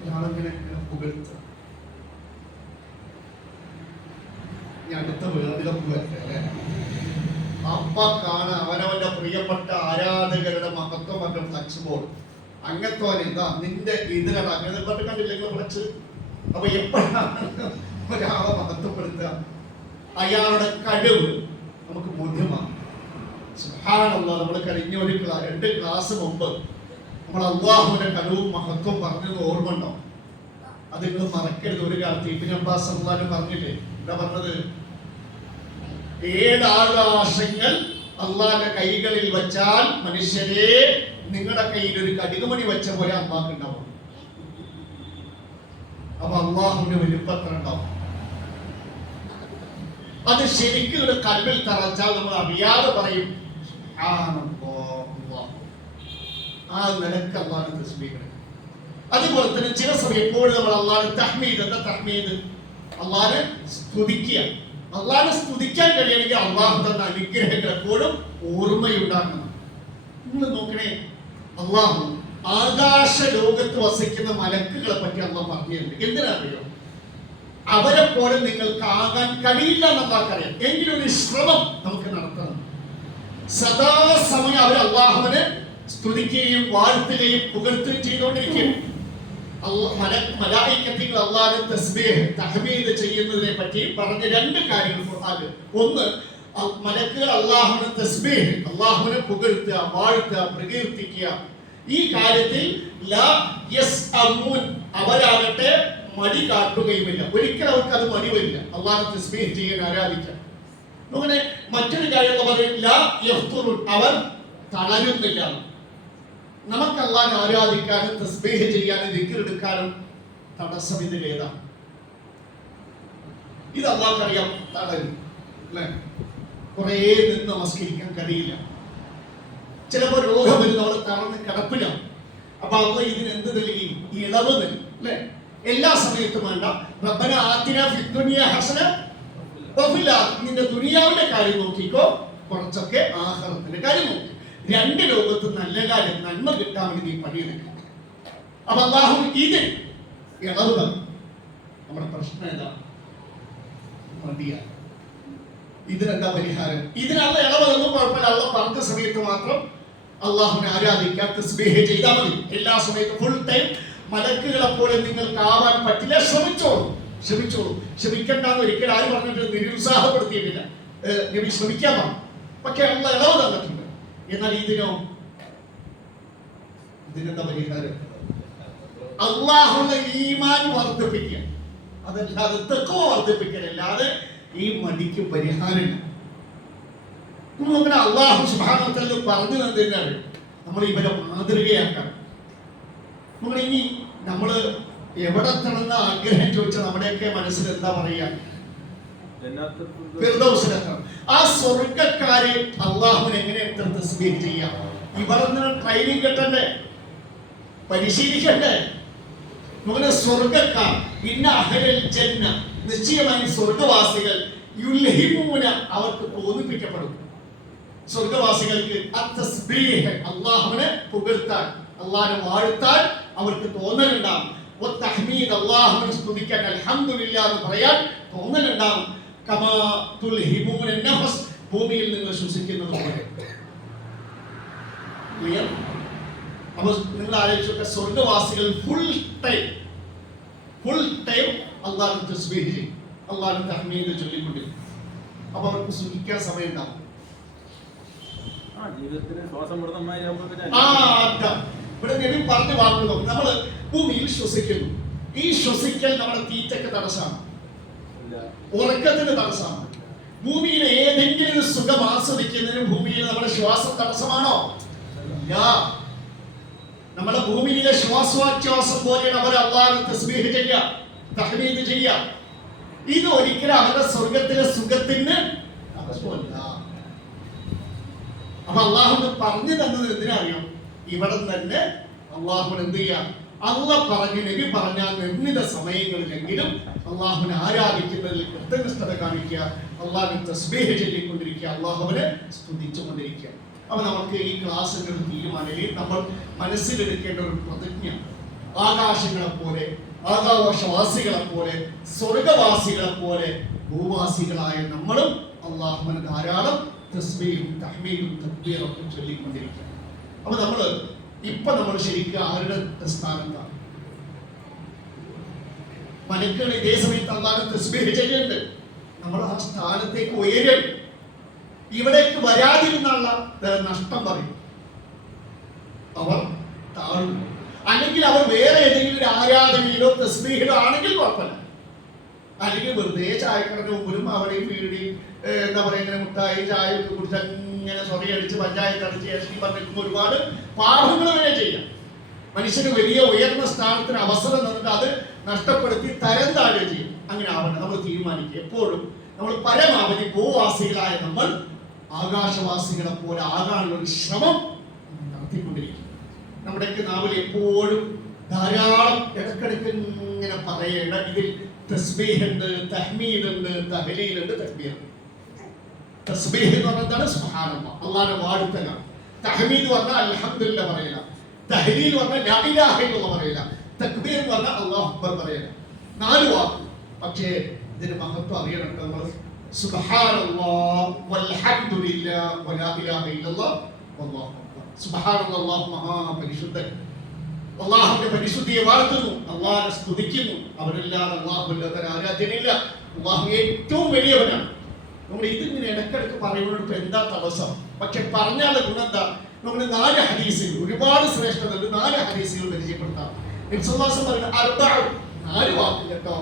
ഒരാളെങ്ങനെ പുകഴ്ത്തുക? അടുത്ത വേൾഡ് കപ്പ് വരട്ടെ അല്ലെ? അപ്പൊ കാണാൻ അവനവന്റെ പ്രിയപ്പെട്ട ആരാധകരുടെ മഹത്വം പറഞ്ഞ ഫ്ലക്സ് ബോർഡ് അങ്ങത്തോനെ എന്താ നിന്റെ ഇതിലാണ് അങ്ങനെ പറഞ്ഞ് കണ്ടില്ലെങ്കിൽ ഫ്ലക്സ്. അപ്പൊ എപ്പോഴാണ് ഒരാളെ മഹത്വപ്പെടുത്തുക? അയാളുടെ കഴിവ് നമുക്ക് ബോധ്യമാണ്. സുബ്ഹാനല്ലാഹ്, നമ്മൾ കഴിഞ്ഞ 2 ക്ലാസ് മുമ്പ് നമ്മൾ അള്ളാഹുവിന്റെ കഴിവും മഹത്വം പറഞ്ഞത് ഓർമ്മ ഉണ്ടോ? അത് നിങ്ങൾ മറക്കരുത്. ഒരു കാലത്ത് ഇബ്നു അബ്ബാസ് റളിയല്ലാഹു പറഞ്ഞില്ലേ, എന്താ പറഞ്ഞത്? 7 ആകാശങ്ങൾ അള്ളാഹിന്റെ കൈകളിൽ വെച്ചാൽ മനുഷ്യരെ നിങ്ങളുടെ കയ്യിൽ ഒരു കടുകുമണി വെച്ച പോലെ അള്ളാഹ് ഉണ്ടാവും. അപ്പൊ അള്ളാഹുവിന്റെ വലിപ്പത്ര ഉണ്ടാവും. അത് ശരിക്കും ഒരു കൽബിൽ തറച്ചാൽ നമ്മൾ അറിയാതെ പറയും ആ നിലക്ക് അള്ളാഹു തസ്ബീഹ്. അതുപോലെ തന്നെ ചില സമയം എപ്പോഴും നമ്മൾ അള്ളാഹു തഹ്മീദ്, എന്താ തഹ്മീദ്? അള്ളാഹുനെ സ്തുതിക്കുക. അള്ളാഹുനെ സ്തുതിക്കാൻ കഴിയണമെങ്കിൽ അള്ളാഹു തന്ന അനുഗ്രഹങ്ങൾ എപ്പോഴും ഓർമ്മയുണ്ടാകണം. നിങ്ങൾ നോക്കണേ, അള്ളാഹു ആകാശ ലോകത്ത് വസിക്കുന്ന മലക്കുകളെ പറ്റി അള്ളാഹു പറഞ്ഞിട്ടുണ്ട്. എന്തിനറിയോ? അവരെ പോലെ നിങ്ങൾക്ക് ആകാൻ കഴിയില്ല എന്നറിയാം. എങ്കിലും ഒരു ശ്രമം നമുക്ക് നടത്തണം. സദാസമയം അവർ അള്ളാഹുവിനെ സ്തുതിക്കുകയും വാഴ്ത്തുകയും പുകഴ്ത്തുകയും ചെയ്തുകൊണ്ടിരിക്കും. മലായികത്തുകൾ അള്ളാഹുവിനെ തസ്ബീഹ് തഹ്മീദ് ചെയ്യുന്നതിനെ പറ്റി പറഞ്ഞ രണ്ട് കാര്യങ്ങൾ ഖുർആനിൽ. ഒന്ന്, മലക്കുകൾ അള്ളാഹുവിനെ തസ്ബീഹ്, അള്ളാഹുവിനെ പുകഴ്ത്തുക, വാഴ്ത്തുക, പ്രകീർത്തിക്കുക. ഈ കാര്യത്തിൽ ലാ യസ്അമൂൻ, അവരാകട്ടെ മടി കാട്ടുകയുമില്ല. ഒരിക്കലും അവർക്ക് അത് മടി വരില്ല അള്ളാഹുവിനെ തസ്ബീഹ് ചെയ്യാൻ, ആരാധിക്കാൻ. അങ്ങനെ മറ്റൊരു കാര്യം പറയും ലാ യഫ്തുറുൻ, അവർ തളരുന്നില്ല. നമുക്ക് അള്ളാഹുവിനെ ആരാധിക്കാനും തസ്ബീഹ് ചെയ്യാനും ദിക്ർ എടുക്കാനും തടസ്സം ഇതിലേതാണ്? ഇത് അള്ളാഹ്ക്കറിയാം, തളരും അല്ലേ? കുറേ നിന്ന് നമസ്കരിക്കാൻ കഴിയില്ല. ചിലപ്പോൾ രോഗം വരും, നമ്മൾ തളർന്ന് കിടപ്പിലാണ്. അപ്പൊ അള്ളാഹ് ഇതിന് എന്ത് നൽകി? ഇളവ് നൽകി അല്ലേ? എല്ലാ സമയത്തും വേണ്ട. റബ്ബന ആതിനാ ഫിദ്ദുനിയ ഹസന വഫിൽ ആഖിറതി, നിന്റെ ദുനിയാവിന്റെ കാര്യം നോക്കിക്കോ, കുറച്ചൊക്കെ ആഖിറത്തിന്റെ കാര്യം നോക്കി. രണ്ട് ലോകത്തും നല്ല കാര്യം, നന്മ കിട്ടാൻ വേണ്ടി നീ പണിയെടുക്കണം. അപ്പൊ അള്ളാഹു ഇത് ഇളവ് തന്നു. നമ്മുടെ പ്രശ്നം ഏതാ? മടിയാണ്. ഇതിനെന്താ പരിഹാരം? ഇതിനുള്ള ഇളവ് തന്നു, കുഴപ്പമില്ല. അള്ള പറഞ്ഞ സമയത്ത് മാത്രം അള്ളാഹുവിനെ ആരാധിക്കാൻ തസ്ബീഹ് ചെയ്താൽ മതി. എല്ലാ സമയത്തും ഫുൾ ടൈം മലക്കുകളെ പോലെ നിങ്ങൾക്ക് ആവാൻ പറ്റില്ല. ശ്രമിച്ചോളൂ. ശ്രമിക്കണ്ടെന്ന് ഒരിക്കലും ആരും പറഞ്ഞിട്ട് നിരുത്സാഹപ്പെടുത്തിയിട്ടില്ല. നബി ശ്രമിക്കാൻ പറഞ്ഞു. പക്ഷെ അള്ള ഇളവ് തന്നിട്ടുണ്ട്. എന്നാൽ ഇതിനെന്താ പരിഹാരം? അള്ളാഹുവിന്റെ ഈമാൻ വർദ്ധിപ്പിക്കുക, അതല്ലാതെ തഖ്വ വർദ്ധിപ്പിക്കലല്ലാതെ ഈ മടിക്ക് പരിഹാരമില്ല. അള്ളാഹു സുബ്ഹാനഹു വ തആല പറഞ്ഞു തന്നതിനാണ് നമ്മൾ ഇവരെ മാതൃകയാക്കാൻ. ഇനി നമ്മൾ എവിടെ എത്തണമെന്ന് ആഗ്രഹം ചോദിച്ചാൽ നമ്മുടെയൊക്കെ മനസ്സിൽ എന്താ പറയാ? ഫിർദൗസിലെത്തണം. ആ സ്വർഗ്ഗക്കാരെ അള്ളാഹുവിനെ എങ്ങനെ തസ്ബീഹ് ചെയ്യാം? ഇവിടെ നിന്ന് ട്രെയിനിങ് കിട്ടണ്ടേ, പരിശീലിക്കണ്ടേ? അങ്ങനെ സ്വർഗ്ഗക്കാർ ഇന്ന അഹ്ലൽ ജന്ന, നിശ്ചയമായും സ്വർഗ്ഗവാസികൾ യുൽഹിമൂന, അവർക്ക് തോന്നിപ്പിക്കപ്പെടും. സ്വർഗ്ഗവാസികൾക്ക് അത്തസ്ബീഹ്, അള്ളാഹുവിനെ പുകഴ്ത്താൻ, അള്ളാഹുവിനെ വാഴ്ത്താൻ അവർക്ക് തോന്നലുണ്ടാവും. വത്തഹ്മീദ്, അള്ളാഹുവിനെ സ്തുതിക്കാൻ, അൽഹംദുലില്ലാഹ് എന്ന് പറയാൻ തോന്നലുണ്ടാവും. കമാ തുൽഹിമൂന നഫസ്, ഭൂമിയിൽ നിങ്ങൾ ശ്വസിക്കുന്നത് പോലെ. ക്ലിയർ? അപ്പൊ നിങ്ങൾ ആലോചിച്ചൊക്കെ സ്വർഗ്ഗവാസികൾ ഫുൾ ടൈം അള്ളാഹുവിനെ തസ്ബീഹ് ചെയ്യും, അള്ളാഹുവിനെ തഹ്മീദ് ചൊല്ലിക്കൊണ്ടിരിക്കും. അപ്പൊ അവർക്ക് സുഖിക്കാൻ സമയം ഉണ്ടാവും. ഇവിടെ നബി പറഞ്ഞു വാങ്ങുന്നു, നമ്മൾ ഭൂമിയിൽ ശ്വസിക്കുന്നു. ഈ ശ്വസിക്കൽ നമ്മുടെ തീറ്റയ്ക്ക് തടസ്സമാണ്, ഉറക്കത്തിന് തടസ്സമാണ്. ഭൂമിയിൽ ഏതെങ്കിലും ഒരു സുഖം ആസ്വദിക്കുന്നതിന് ഭൂമിയിൽ നമ്മുടെ ശ്വാസം തടസ്സമാണോ? ഇല്ല. നമ്മുടെ ഭൂമിയിലെ ശ്വാസോച്ഛ്വാസം പോലെയാണ് അവർ അള്ളാഹുവിനെ തസ്ബീഹ് ചെയ്യുക, തഹ്മീദ് ചെയ്യുക. ഇത് ഒരിക്കലും അവരുടെ സ്വർഗത്തിലെ സുഖത്തിന് തടസ്സമല്ല. അപ്പൊ അള്ളാഹു പറഞ്ഞു തന്നത് എന്തിനറിയോ? ഇവിടെ തന്നെ അള്ളാഹുവിനെ എന്ത് ചെയ്യാം? അള്ളാഹ് പറഞ്ഞ് നബി പറഞ്ഞ നിർണിത സമയങ്ങളിലെങ്കിലും അള്ളാഹുവിനെ ആരാധിക്കുന്നതിൽ കൃത്യനിഷ്ഠത കാണിക്കുക, അള്ളാഹുവിനെ തസ്ബീഹ് ചൊല്ലിക്കൊണ്ടിരിക്കുക, അള്ളാഹുവിനെ സ്തുതിച്ചുകൊണ്ടിരിക്കുക. അപ്പൊ നമുക്ക് ഈ ക്ലാസ്സിന്റെ ഒരു തീരുമാനത്തിൽ നമ്മൾ മനസ്സിലെടുക്കേണ്ട ഒരു പ്രതിജ്ഞ, ആകാശങ്ങളെ പോലെ, ആകാശവാസികളെ പോലെ, സ്വർഗവാസികളെ പോലെ ഭൂവാസികളായ നമ്മളും അള്ളാഹുവിനെ ധാരാളം തസ്ബീഹും തഹ്മീദും തക്ബീറും ഒക്കെ ചൊല്ലിക്കൊണ്ടിരിക്കുക. അപ്പൊ നമ്മൾ ശരിക്കും ആരുടെ സ്ഥാനത്താണ്? മലക്കുകൾ ഇതേ സമയത്ത് അള്ളാഹുവിനെ തസ്ബീഹ് ചെയ്യുന്നുണ്ട്. നമ്മൾ ആ സ്ഥാനത്തേക്ക് ഉയരും. ഇവിടേക്ക് വരാതിരുന്നുള്ള നഷ്ടം പറയും, അവർ താഴും. അല്ലെങ്കിൽ അവർ വേറെ ഏതെങ്കിലും ഒരു ആരാധനയിലോ തസ്ബീഹിലോ ആണെങ്കിൽ കുഴപ്പമില്ല. അല്ലെങ്കിൽ വെറുതെ ചായക്കടന്റെ മുമ്പിലും അവിടെയും വീടിയും എന്താ പറയുക, ഇങ്ങനെ മുട്ടായി ചായ ഒക്കെ കുടിച്ച് അങ്ങനെ സ്വറിയടിച്ച് പഞ്ചായത്ത് അടിച്ച് ഏഷ്ണി പറഞ്ഞിരിക്കുമ്പോൾ ഒരുപാട് പാപങ്ങൾ വരെ ചെയ്യാം. മനുഷ്യന് വലിയ ഉയർന്ന സ്ഥാനത്തിന് അവസരം തന്നിട്ട് അത് നഷ്ടപ്പെടുത്തി തരം താഴെ ചെയ്യും. അങ്ങനെ ആവണം. നമ്മൾ തീരുമാനിക്കുക എപ്പോഴും നമ്മൾ പരമാവധി ഭൂവാസികളായ നമ്മൾ ആകാശവാസികളെ പോലെ ആകാനുള്ള ഒരു ശ്രമം നടത്തിക്കൊണ്ടിരിക്കും. നമ്മുടെയൊക്കെ നാവിൽ എപ്പോഴും ധാരാളം ഇടക്കിടക്ക് ഇങ്ങനെ പറയേണ്ട ഇതിൽ തസ്ബീഹ് ഉണ്ട്, തഹ്മീദ് ഉണ്ട്, തഹ്ലീൽ ഉണ്ട്, തക്ബീർ. തസ്ബീഹ് എന്ന് പറഞ്ഞാൽ സുബ്ഹാനല്ലാഹ്, അല്ലാഹുവിനെ വാഴ്ത്തുക. തഹ്മീദ് പറഞ്ഞാൽ അൽഹംദുലില്ലാഹ് പറയില്ല. തഹ്ലീൽ പറഞ്ഞാൽ ലാ ഇലാഹ ഇല്ലല്ലാഹ് പറയില്ല. തക്ബീർ പറഞ്ഞാൽ അല്ലാഹു അക്ബർ പറയില്ല. 4 വാക്ക്. പക്ഷേ ഇതിന്റെ മഹത്വം അറിയണം. നമ്മൾ സുബ്ഹാനല്ലാഹ് വൽഹംദുലില്ലാഹ് വലാ ഇലാഹ ഇല്ലല്ലാഹ് വല്ലാഹു അക്ബർ. സുബ്ഹാനല്ലാഹ്, അല്ലാഹു മഹാപരിശുദ്ധൻ. അല്ലാഹുവിന്റെ പരിശുദ്ധിയെ വാഴ്ത്തുന്നു, അല്ലാഹുവിനെ സ്തുതിക്കുന്നു. അവരല്ലാതെ അല്ലാഹുവില്ലാതെ ആരാധ്യനില്ല. അല്ലാഹു ഏറ്റവും വലിയവനാണ്. നമ്മൾ ഇതിങ്ങനെ ഇടക്കിടക്ക് പറയുന്നത് എന്താ തടസ്സം? പക്ഷെ പറഞ്ഞാൽ ഗുണം എന്താ? നമ്മൾ 4 ഹദീസുകൾ, ഒരുപാട് ശ്രേഷ്ഠതകൾ 4 ഹദീസുകൾ പരിചയപ്പെടുത്താം. നബി സല്ലല്ലാഹു അലൈഹി വസല്ലം പറയുന്ന 4 വാക്ക് കേട്ടോ.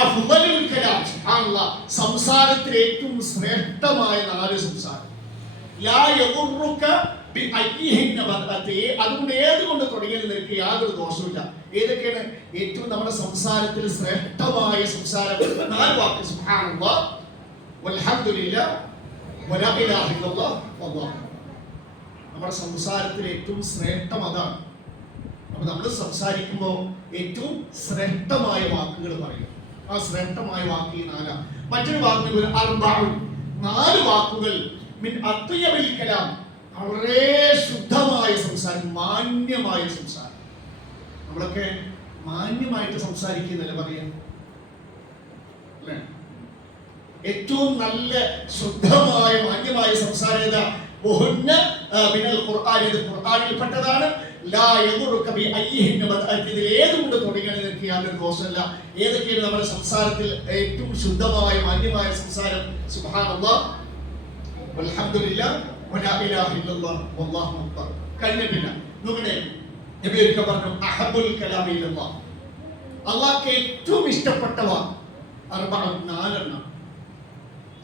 അഫ്ളലുൽ കലാം, സുബ്ഹാനല്ലാഹ്, സംസാരത്തിൽ ഏറ്റവും ശ്രേഷ്ഠമായ 4 സംസാരം. ലാ യദുറുക ബിഅയ്യിഹിന്ന ബദഅതി, അതുകൊണ്ട് ഏതുകൊണ്ട് തുടങ്ങിയാൽ നിനക്ക് യാതൊരു ദോഷവുമില്ല. ഏതൊക്കെയാണ് ഏറ്റവും നമ്മുടെ സംസാരത്തിൽ ശ്രേഷ്ഠമായ സംസാരം? 4 വാക്ക്. സുബ്ഹാനല്ലാഹ് വൽഹംദുലില്ലാഹ് വലാ ഇലാഹ ഇല്ലല്ലാഹ് വല്ലാഹു അക്ബർ. നമ്മുടെ സംസാരത്തിൽ ഏറ്റവും ശ്രേഷ്ഠം അതാണ്. അപ്പൊ നമ്മൾ സംസാരിക്കുമ്പോൾ ഏറ്റവും ശ്രേഷ്ഠമായ വാക്കുകൾ പറയും. ആ ശ്രേഷ്ഠമായ വാക്ക് ഈ 4. മറ്റൊരു വാക്ക് അർബഉ, 4 വാക്കുകൾ മിൻ അത്യബിൽ കലാം, വളരെ ശുദ്ധമായ സംസാരം, മാന്യമായ സംസാരം. നമ്മളൊക്കെ മാന്യമായിട്ട് സംസാരിക്കുന്നല്ലേ പറയാ, അല്ലേ? ഏറ്റവും നല്ല ശുദ്ധമായ മാന്യമായ സംസാരം ഏതാ? മിനൽ ഖുർആൻ, ഇത് ഖുർആനിൽപ്പെട്ടതാണ്. ലാ യദുറുക ബിഅയ്യിഹിന്ന ബദഅതി, ഇതിൽ ഏതുകൊണ്ട് തുടങ്ങിയാൽ നിനക്ക് യാതൊരു ദോഷമില്ല. ഏതൊക്കെയാണ് നമ്മുടെ സംസാരത്തിൽ ഏറ്റവും ശുദ്ധമായ മാന്യമായ സംസാരം? സുബ്ഹാനല്ലാഹ് വൽഹംദുലില്ലാഹ് വലാ ഇലാഹ ഇല്ലല്ലാഹ് വല്ലാഹു അക്ബർ. കഴിഞ്ഞിട്ടില്ല. നമ്മുടെ നബി ഒരിക്കൽ പറഞ്ഞു അഹബ്ബുൽ കലാമി ഇലല്ലാഹ്, അല്ലാഹുവിന് ഏറ്റവും ഇഷ്ടപ്പെട്ട വാക്ക് 4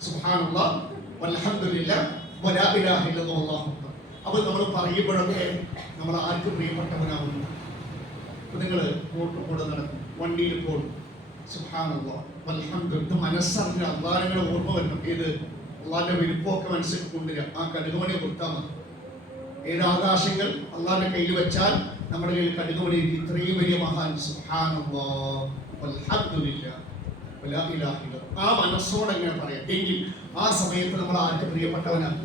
സുബ്ഹാനല്ലാഹ് വൽഹംദുലില്ലാഹ് വലാ ഇലാഹ ഇല്ലല്ലാഹ് വല്ലാഹു അക്ബർ. അപ്പോൾ നമ്മൾ പറയുമ്പോഴൊക്കെ നമ്മൾ ആർക്ക് പ്രിയപ്പെട്ടവനാകുന്നു? നിങ്ങൾ കൂടെ നടക്കും, വണ്ടിയിൽ പോകും, സുബ്ഹാനല്ലാഹ് വൽഹംദുലില്ലാഹ്, മനസ്സറിഞ്ഞ അല്ലാഹുവിനെ ഓർമ്മ വരണം. ഏത്? അള്ളാഹിന്റെ വിരുപ്പൊക്കെ മനസ്സിൽ കൊണ്ടുവരിക. ആ കടുകുമണി കൊടുത്താൽ മതി. 7 ആകാശങ്ങൾ അള്ളാഹിന്റെ കയ്യിൽ വെച്ചാൽ നമ്മുടെ കയ്യിൽ കടുകുമണി ഇരിക്കും. ഇത്രയും വലിയ മഹാൻ, സുബ്ഹാനല്ലാഹ് വൽഹംദുലില്ലാഹ് വലാ ഇലാഹ ഇല്ലല്ലാഹ്. ആ മനസ്സോടെ എങ്ങനെ പറയാം? എങ്കിൽ ആ സമയത്ത് നമ്മൾ ആർക്ക് പ്രിയപ്പെട്ടവനാണ്?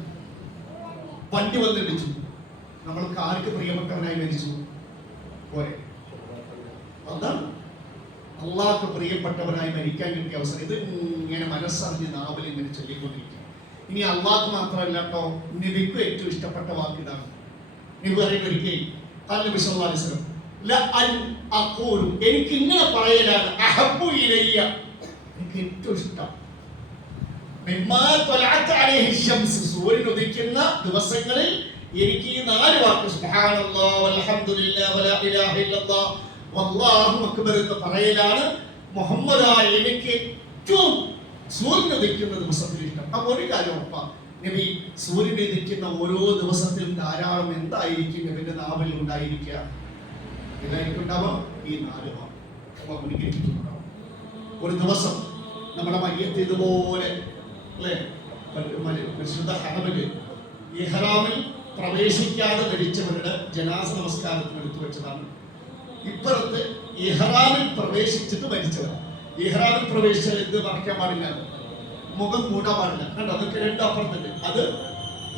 വണ്ടി വന്നിടിച്ചു, നമ്മൾക്ക് ആർക്ക് പ്രിയപ്പെട്ടവനായി മരിച്ചു? പോരെ, അതാണ് അള്ളാഹ്ക്ക് പ്രിയപ്പെട്ടവനായി മരിക്കാൻ കിട്ടിയ അവസരം. ഇത് ഇങ്ങനെ മനസ്സറിഞ്ഞ് നാവിൽ ഇങ്ങനെ ചൊല്ലിക്കൊണ്ടിരിക്കുക. ഇനി അള്ളാഹ്ക്ക് മാത്രമല്ല കേട്ടോ, നബിക്ക് ഏറ്റവും ഇഷ്ടപ്പെട്ട വാക്ക് ഇതാണ്. നബി പറയുന്ന ഒരിക്കൽ നബി സല്ലല്ലാഹു അലൈഹി വസല്ലം ലഅൻ അഖൂലു, എനിക്ക് ഇങ്ങനെ പറയലാണ്, അഹബ്ബു ഇലയ്യ, എനിക്ക് ഏറ്റവും ഇഷ്ടം മിമ്മാ ത്വലഅത് അലൈഹി ശംസ്, സൂര്യൻ ഉദിക്കുന്ന ദിവസങ്ങളിൽ എനിക്ക് ഈ 4 വാക്ക് സുബ്ഹാനല്ലാഹ് വൽഹംദുലില്ലാഹ് വലാ ഇലാഹ ഇല്ലല്ലാഹ് വല്ലാഹു അക്ബർ എന്ന് പറയലാണ് മുഹമ്മദായ എനിക്ക് ഏറ്റവും സൂര്യൻ ഉദിക്കുന്ന ദിവസത്തിൽ ഇഷ്ടം. അപ്പോൾ ഒരു കാര്യം ഉറപ്പാ, നബി സൂര്യൻ ഉദിക്കുന്ന ഓരോ ദിവസത്തിലും ധാരാളം എന്തായിരിക്കും നബിന്റെ നാവിൽ ഉണ്ടായിരിക്കുക? എന്തായിരിക്കും ഉണ്ടാവുക? ഈ 4 വാക്ക്. ഒരു ദിവസം നമ്മുടെ മയ്യത്ത് ഇതുപോലെ അല്ലേ പരിശുദ്ധ ഹറമില് ഇഹ്റാമിൽ പ്രവേശിക്കാതെ മരിച്ചവരുടെ ജനാസ നമസ്കാരത്തിന് എടുത്തു വെച്ചതാണ്. ഇപ്പുറത്ത് ഇഹ്റാമിൽ പ്രവേശിച്ചിട്ട് മരിച്ചവർ. ഇഹ്റാമിൽ പ്രവേശിച്ചാൽ എന്ത് മറക്കാൻ പാടില്ല? മുഖം മൂടാൻ പാടില്ല. കണ്ടോ, അതൊക്കെ 2 അപ്പുറത്തുണ്ട്. അത്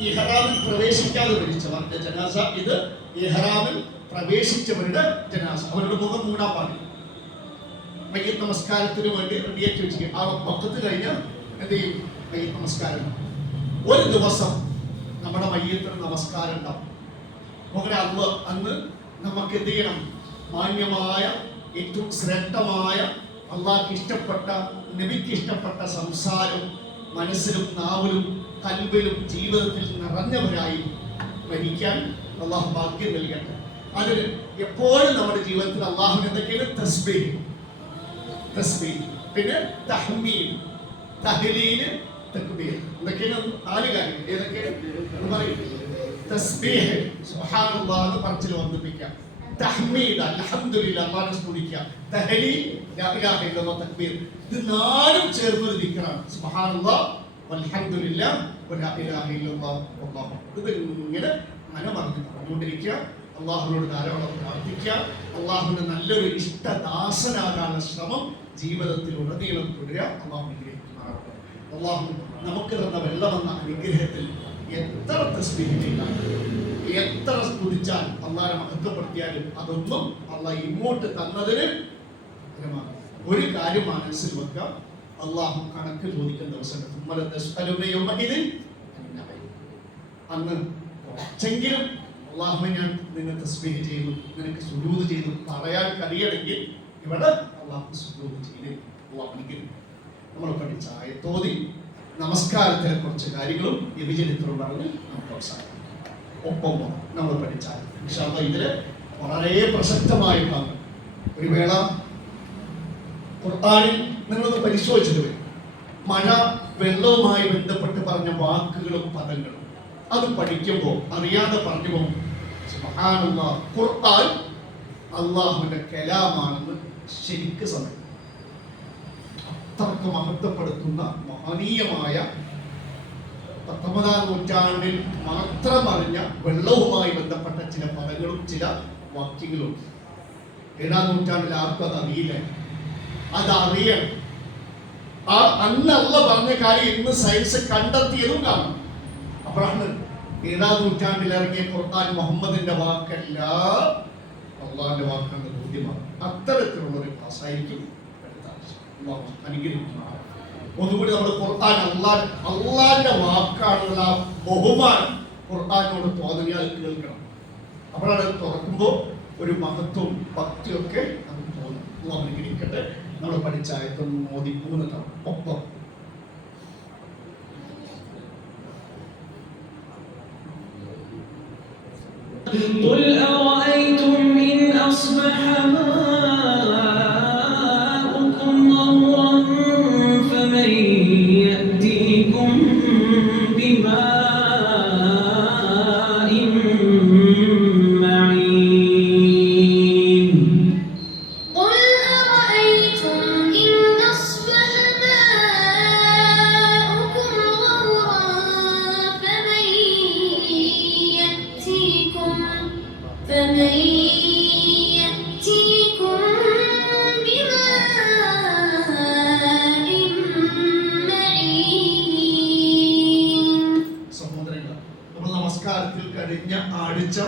ഇഹ്റാമിൽ പ്രവേശിക്കാതെ മരിച്ചവരുടെ ജനാസ, ഇത് ഇഹ്റാമിൽ പ്രവേശിച്ചവരുടെ ജനാസ. അവരുടെ മുഖം മൂടാൻ പാടില്ല. മയ്യത്ത് നമസ്കാരത്തിന് വേണ്ടി റെഡിയാക്കി വെച്ചിരിക്കും. ആ വഖത്ത് കഴിഞ്ഞാൽ എന്ത് ചെയ്യും? മയ്യത്ത് നമസ്കാരം. ഒരു ദിവസം നമ്മുടെ മയ്യത്തിന് നമസ്കാരം ഉണ്ടാവും. അങ്ങനെ അന്ന് നമുക്ക് എന്ത് ചെയ്യണം? മാന്യമായ ഏറ്റവും ശ്രേഷ്ഠമായ അള്ളാഹ്ക്ക് ഇഷ്ടപ്പെട്ട നബിക്ക് ഇഷ്ടപ്പെട്ട സംസാരം മനസ്സിലും നാവിലും കൽബിലും ജീവിതത്തിൽ നിറഞ്ഞവരായി മരിക്കാൻ അള്ളാഹു ഭാഗ്യം നൽകട്ടെ. അതിന് എപ്പോഴും നമ്മുടെ ജീവിതത്തിൽ അള്ളാഹുവിന് എന്തൊക്കെയാണ്? തസ്ബീഹ്, പിന്നെ തഹ്മീദ്, തഹ്ലീൽ, തക്ബീർ. ഇതൊക്കെയാണ് 4 കാര്യങ്ങൾ. ഏതൊക്കെയാണ്? തസ്ബീഹ് സുബ്ഹാനല്ലാഹ് എന്ന് പറച്ചിൽ വർദ്ധിപ്പിക്കാം. തഹ്മീദ് അൽഹംദുലില്ലാഹ് അല്ലാഹുവിനെ സ്തുതിക്കാം. തഹ്ലീൽ ലാ ഇലാഹ ഇല്ലല്ലാഹ്, തക്ബീർ. ഇത് 4ഉം ചേർന്നൊരു ദിക്റാണ്. സുബ്ഹാനല്ലാഹ് വൽഹംദുലില്ലാഹ് വലാ ഇലാഹ ഇല്ലല്ലാഹ് വല്ലാഹു അക്ബർ. ഇത് ഇങ്ങനെ മനമറിഞ്ഞ് പറഞ്ഞുകൊണ്ടിരിക്കുക. അള്ളാഹുവിനോട് ധാരാളം പ്രാർത്ഥിക്കുക. അള്ളാഹുവിന്റെ നല്ലൊരു ഇഷ്ടദാസനാകാനുള്ള ശ്രമം ജീവിതത്തിൽ ഉടനീളം തുടരുക. അള്ളാഹു അനുഗ്രഹിക്കുമാറാകട്ടെ. അള്ളാഹു നമുക്ക് തന്ന വെള്ളമെന്ന അനുഗ്രഹത്തിൽ എത്ര തസ്ബീഹ് ചെയ്താലും എത്ര സ്തുതിച്ചാൽ അള്ളാഹെ മഹത്വപ്പെടുത്തിയാലും അതൊന്നും അള്ളാഹ് ഇങ്ങോട്ട് തന്നതിന് ഒരു കാര്യം മനസ്സിൽ വെക്കുക, അള്ളാഹു കണക്ക് ചോദിക്കുന്ന ദിവസം അന്ന് കുറച്ചെങ്കിലും അള്ളാഹുവെ ഞാൻ നിന്നെ തസ്ബീഹ് ചെയ്തു, നിനക്ക് സുജൂദ് ചെയ്തു പറയാൻ കഴിയണമെങ്കിൽ ഇവിടെ അള്ളാഹു സുജൂദ് ചെയ്ത് അള്ളാഹു അനുഗ്രഹിക്കും. നമ്മൾ പഠിച്ച ആയത്തോതി നമസ്കാരത്തിലെ കുറച്ച് കാര്യങ്ങളും വ്യഭിചരിത്രവും പറഞ്ഞ് നമുക്ക് അവസാനിക്കും. ഒപ്പം നമ്മൾ പഠിച്ചാൽ ഇതില് വളരെ പ്രസക്തമായ ഭാഗം ഒരു വേള ഖുർആനിൽ നിങ്ങളൊന്ന് പരിശോധിച്ചിട്ട് വരും. മഴ വെള്ളവുമായി ബന്ധപ്പെട്ട് പറഞ്ഞ വാക്കുകളും പദങ്ങളും അത് പഠിക്കുമ്പോൾ അറിയാതെ പറഞ്ഞു പോകും. സുബ്ഹാനല്ലാഹ്, ഖുർആൻ അള്ളാഹുവിന്റെ കലാമാണെന്ന് ശരിക്ക് സമയം അത്രക്ക് മഹത്വപ്പെടുത്തുന്ന മഹനീയമായ 19-ാം നൂറ്റാണ്ടിൽ മാത്രം അറിഞ്ഞ വെള്ളവുമായി ബന്ധപ്പെട്ട ചില പദങ്ങളും ചില വാക്യങ്ങളും 7-ാം നൂറ്റാണ്ടിൽ ആർക്കും അത് അറിയില്ല. അതറിയണം. അന്ന് അള്ള പറഞ്ഞ കാര്യം ഇന്ന് സയൻസ് കണ്ടെത്തിയതും കാണും. അപ്പോഴാണ് 7-ാം നൂറ്റാണ്ടിൽ ഇറങ്ങിയ ഖുർആൻ മുഹമ്മദിന്റെ വാക്കല്ല, അള്ളാഹിന്റെ വാക്കാണ് ബോധ്യമാണ്. അത്തരത്തിലുള്ള ഒരു ക്ലാസ്സായിരിക്കും അനുഗ്രഹിക്കുന്നത്. ഒന്നുകൂടി നമ്മൾ ഖുർആൻ അള്ളാഹിന്റെ വാക്കാണുള്ള ബഹുമാനം ഖുർആനോട് തോന്നിയാൽ കേൾക്കണം. അപ്പോഴാണ് തുറക്കുമ്പോൾ ഒരു മഹത്വവും ഭക്തിയൊക്കെ നമുക്ക് തോന്നും. അള്ളാഹു അനുഗ്രഹിക്കട്ടെ. നമ്മൾ പഠിച്ച ആയത്തൊന്ന് മോദി 3 തവണ ഒപ്പം. قل أرأيتم إن أصبح ماؤكم غورا فمن يأتيكم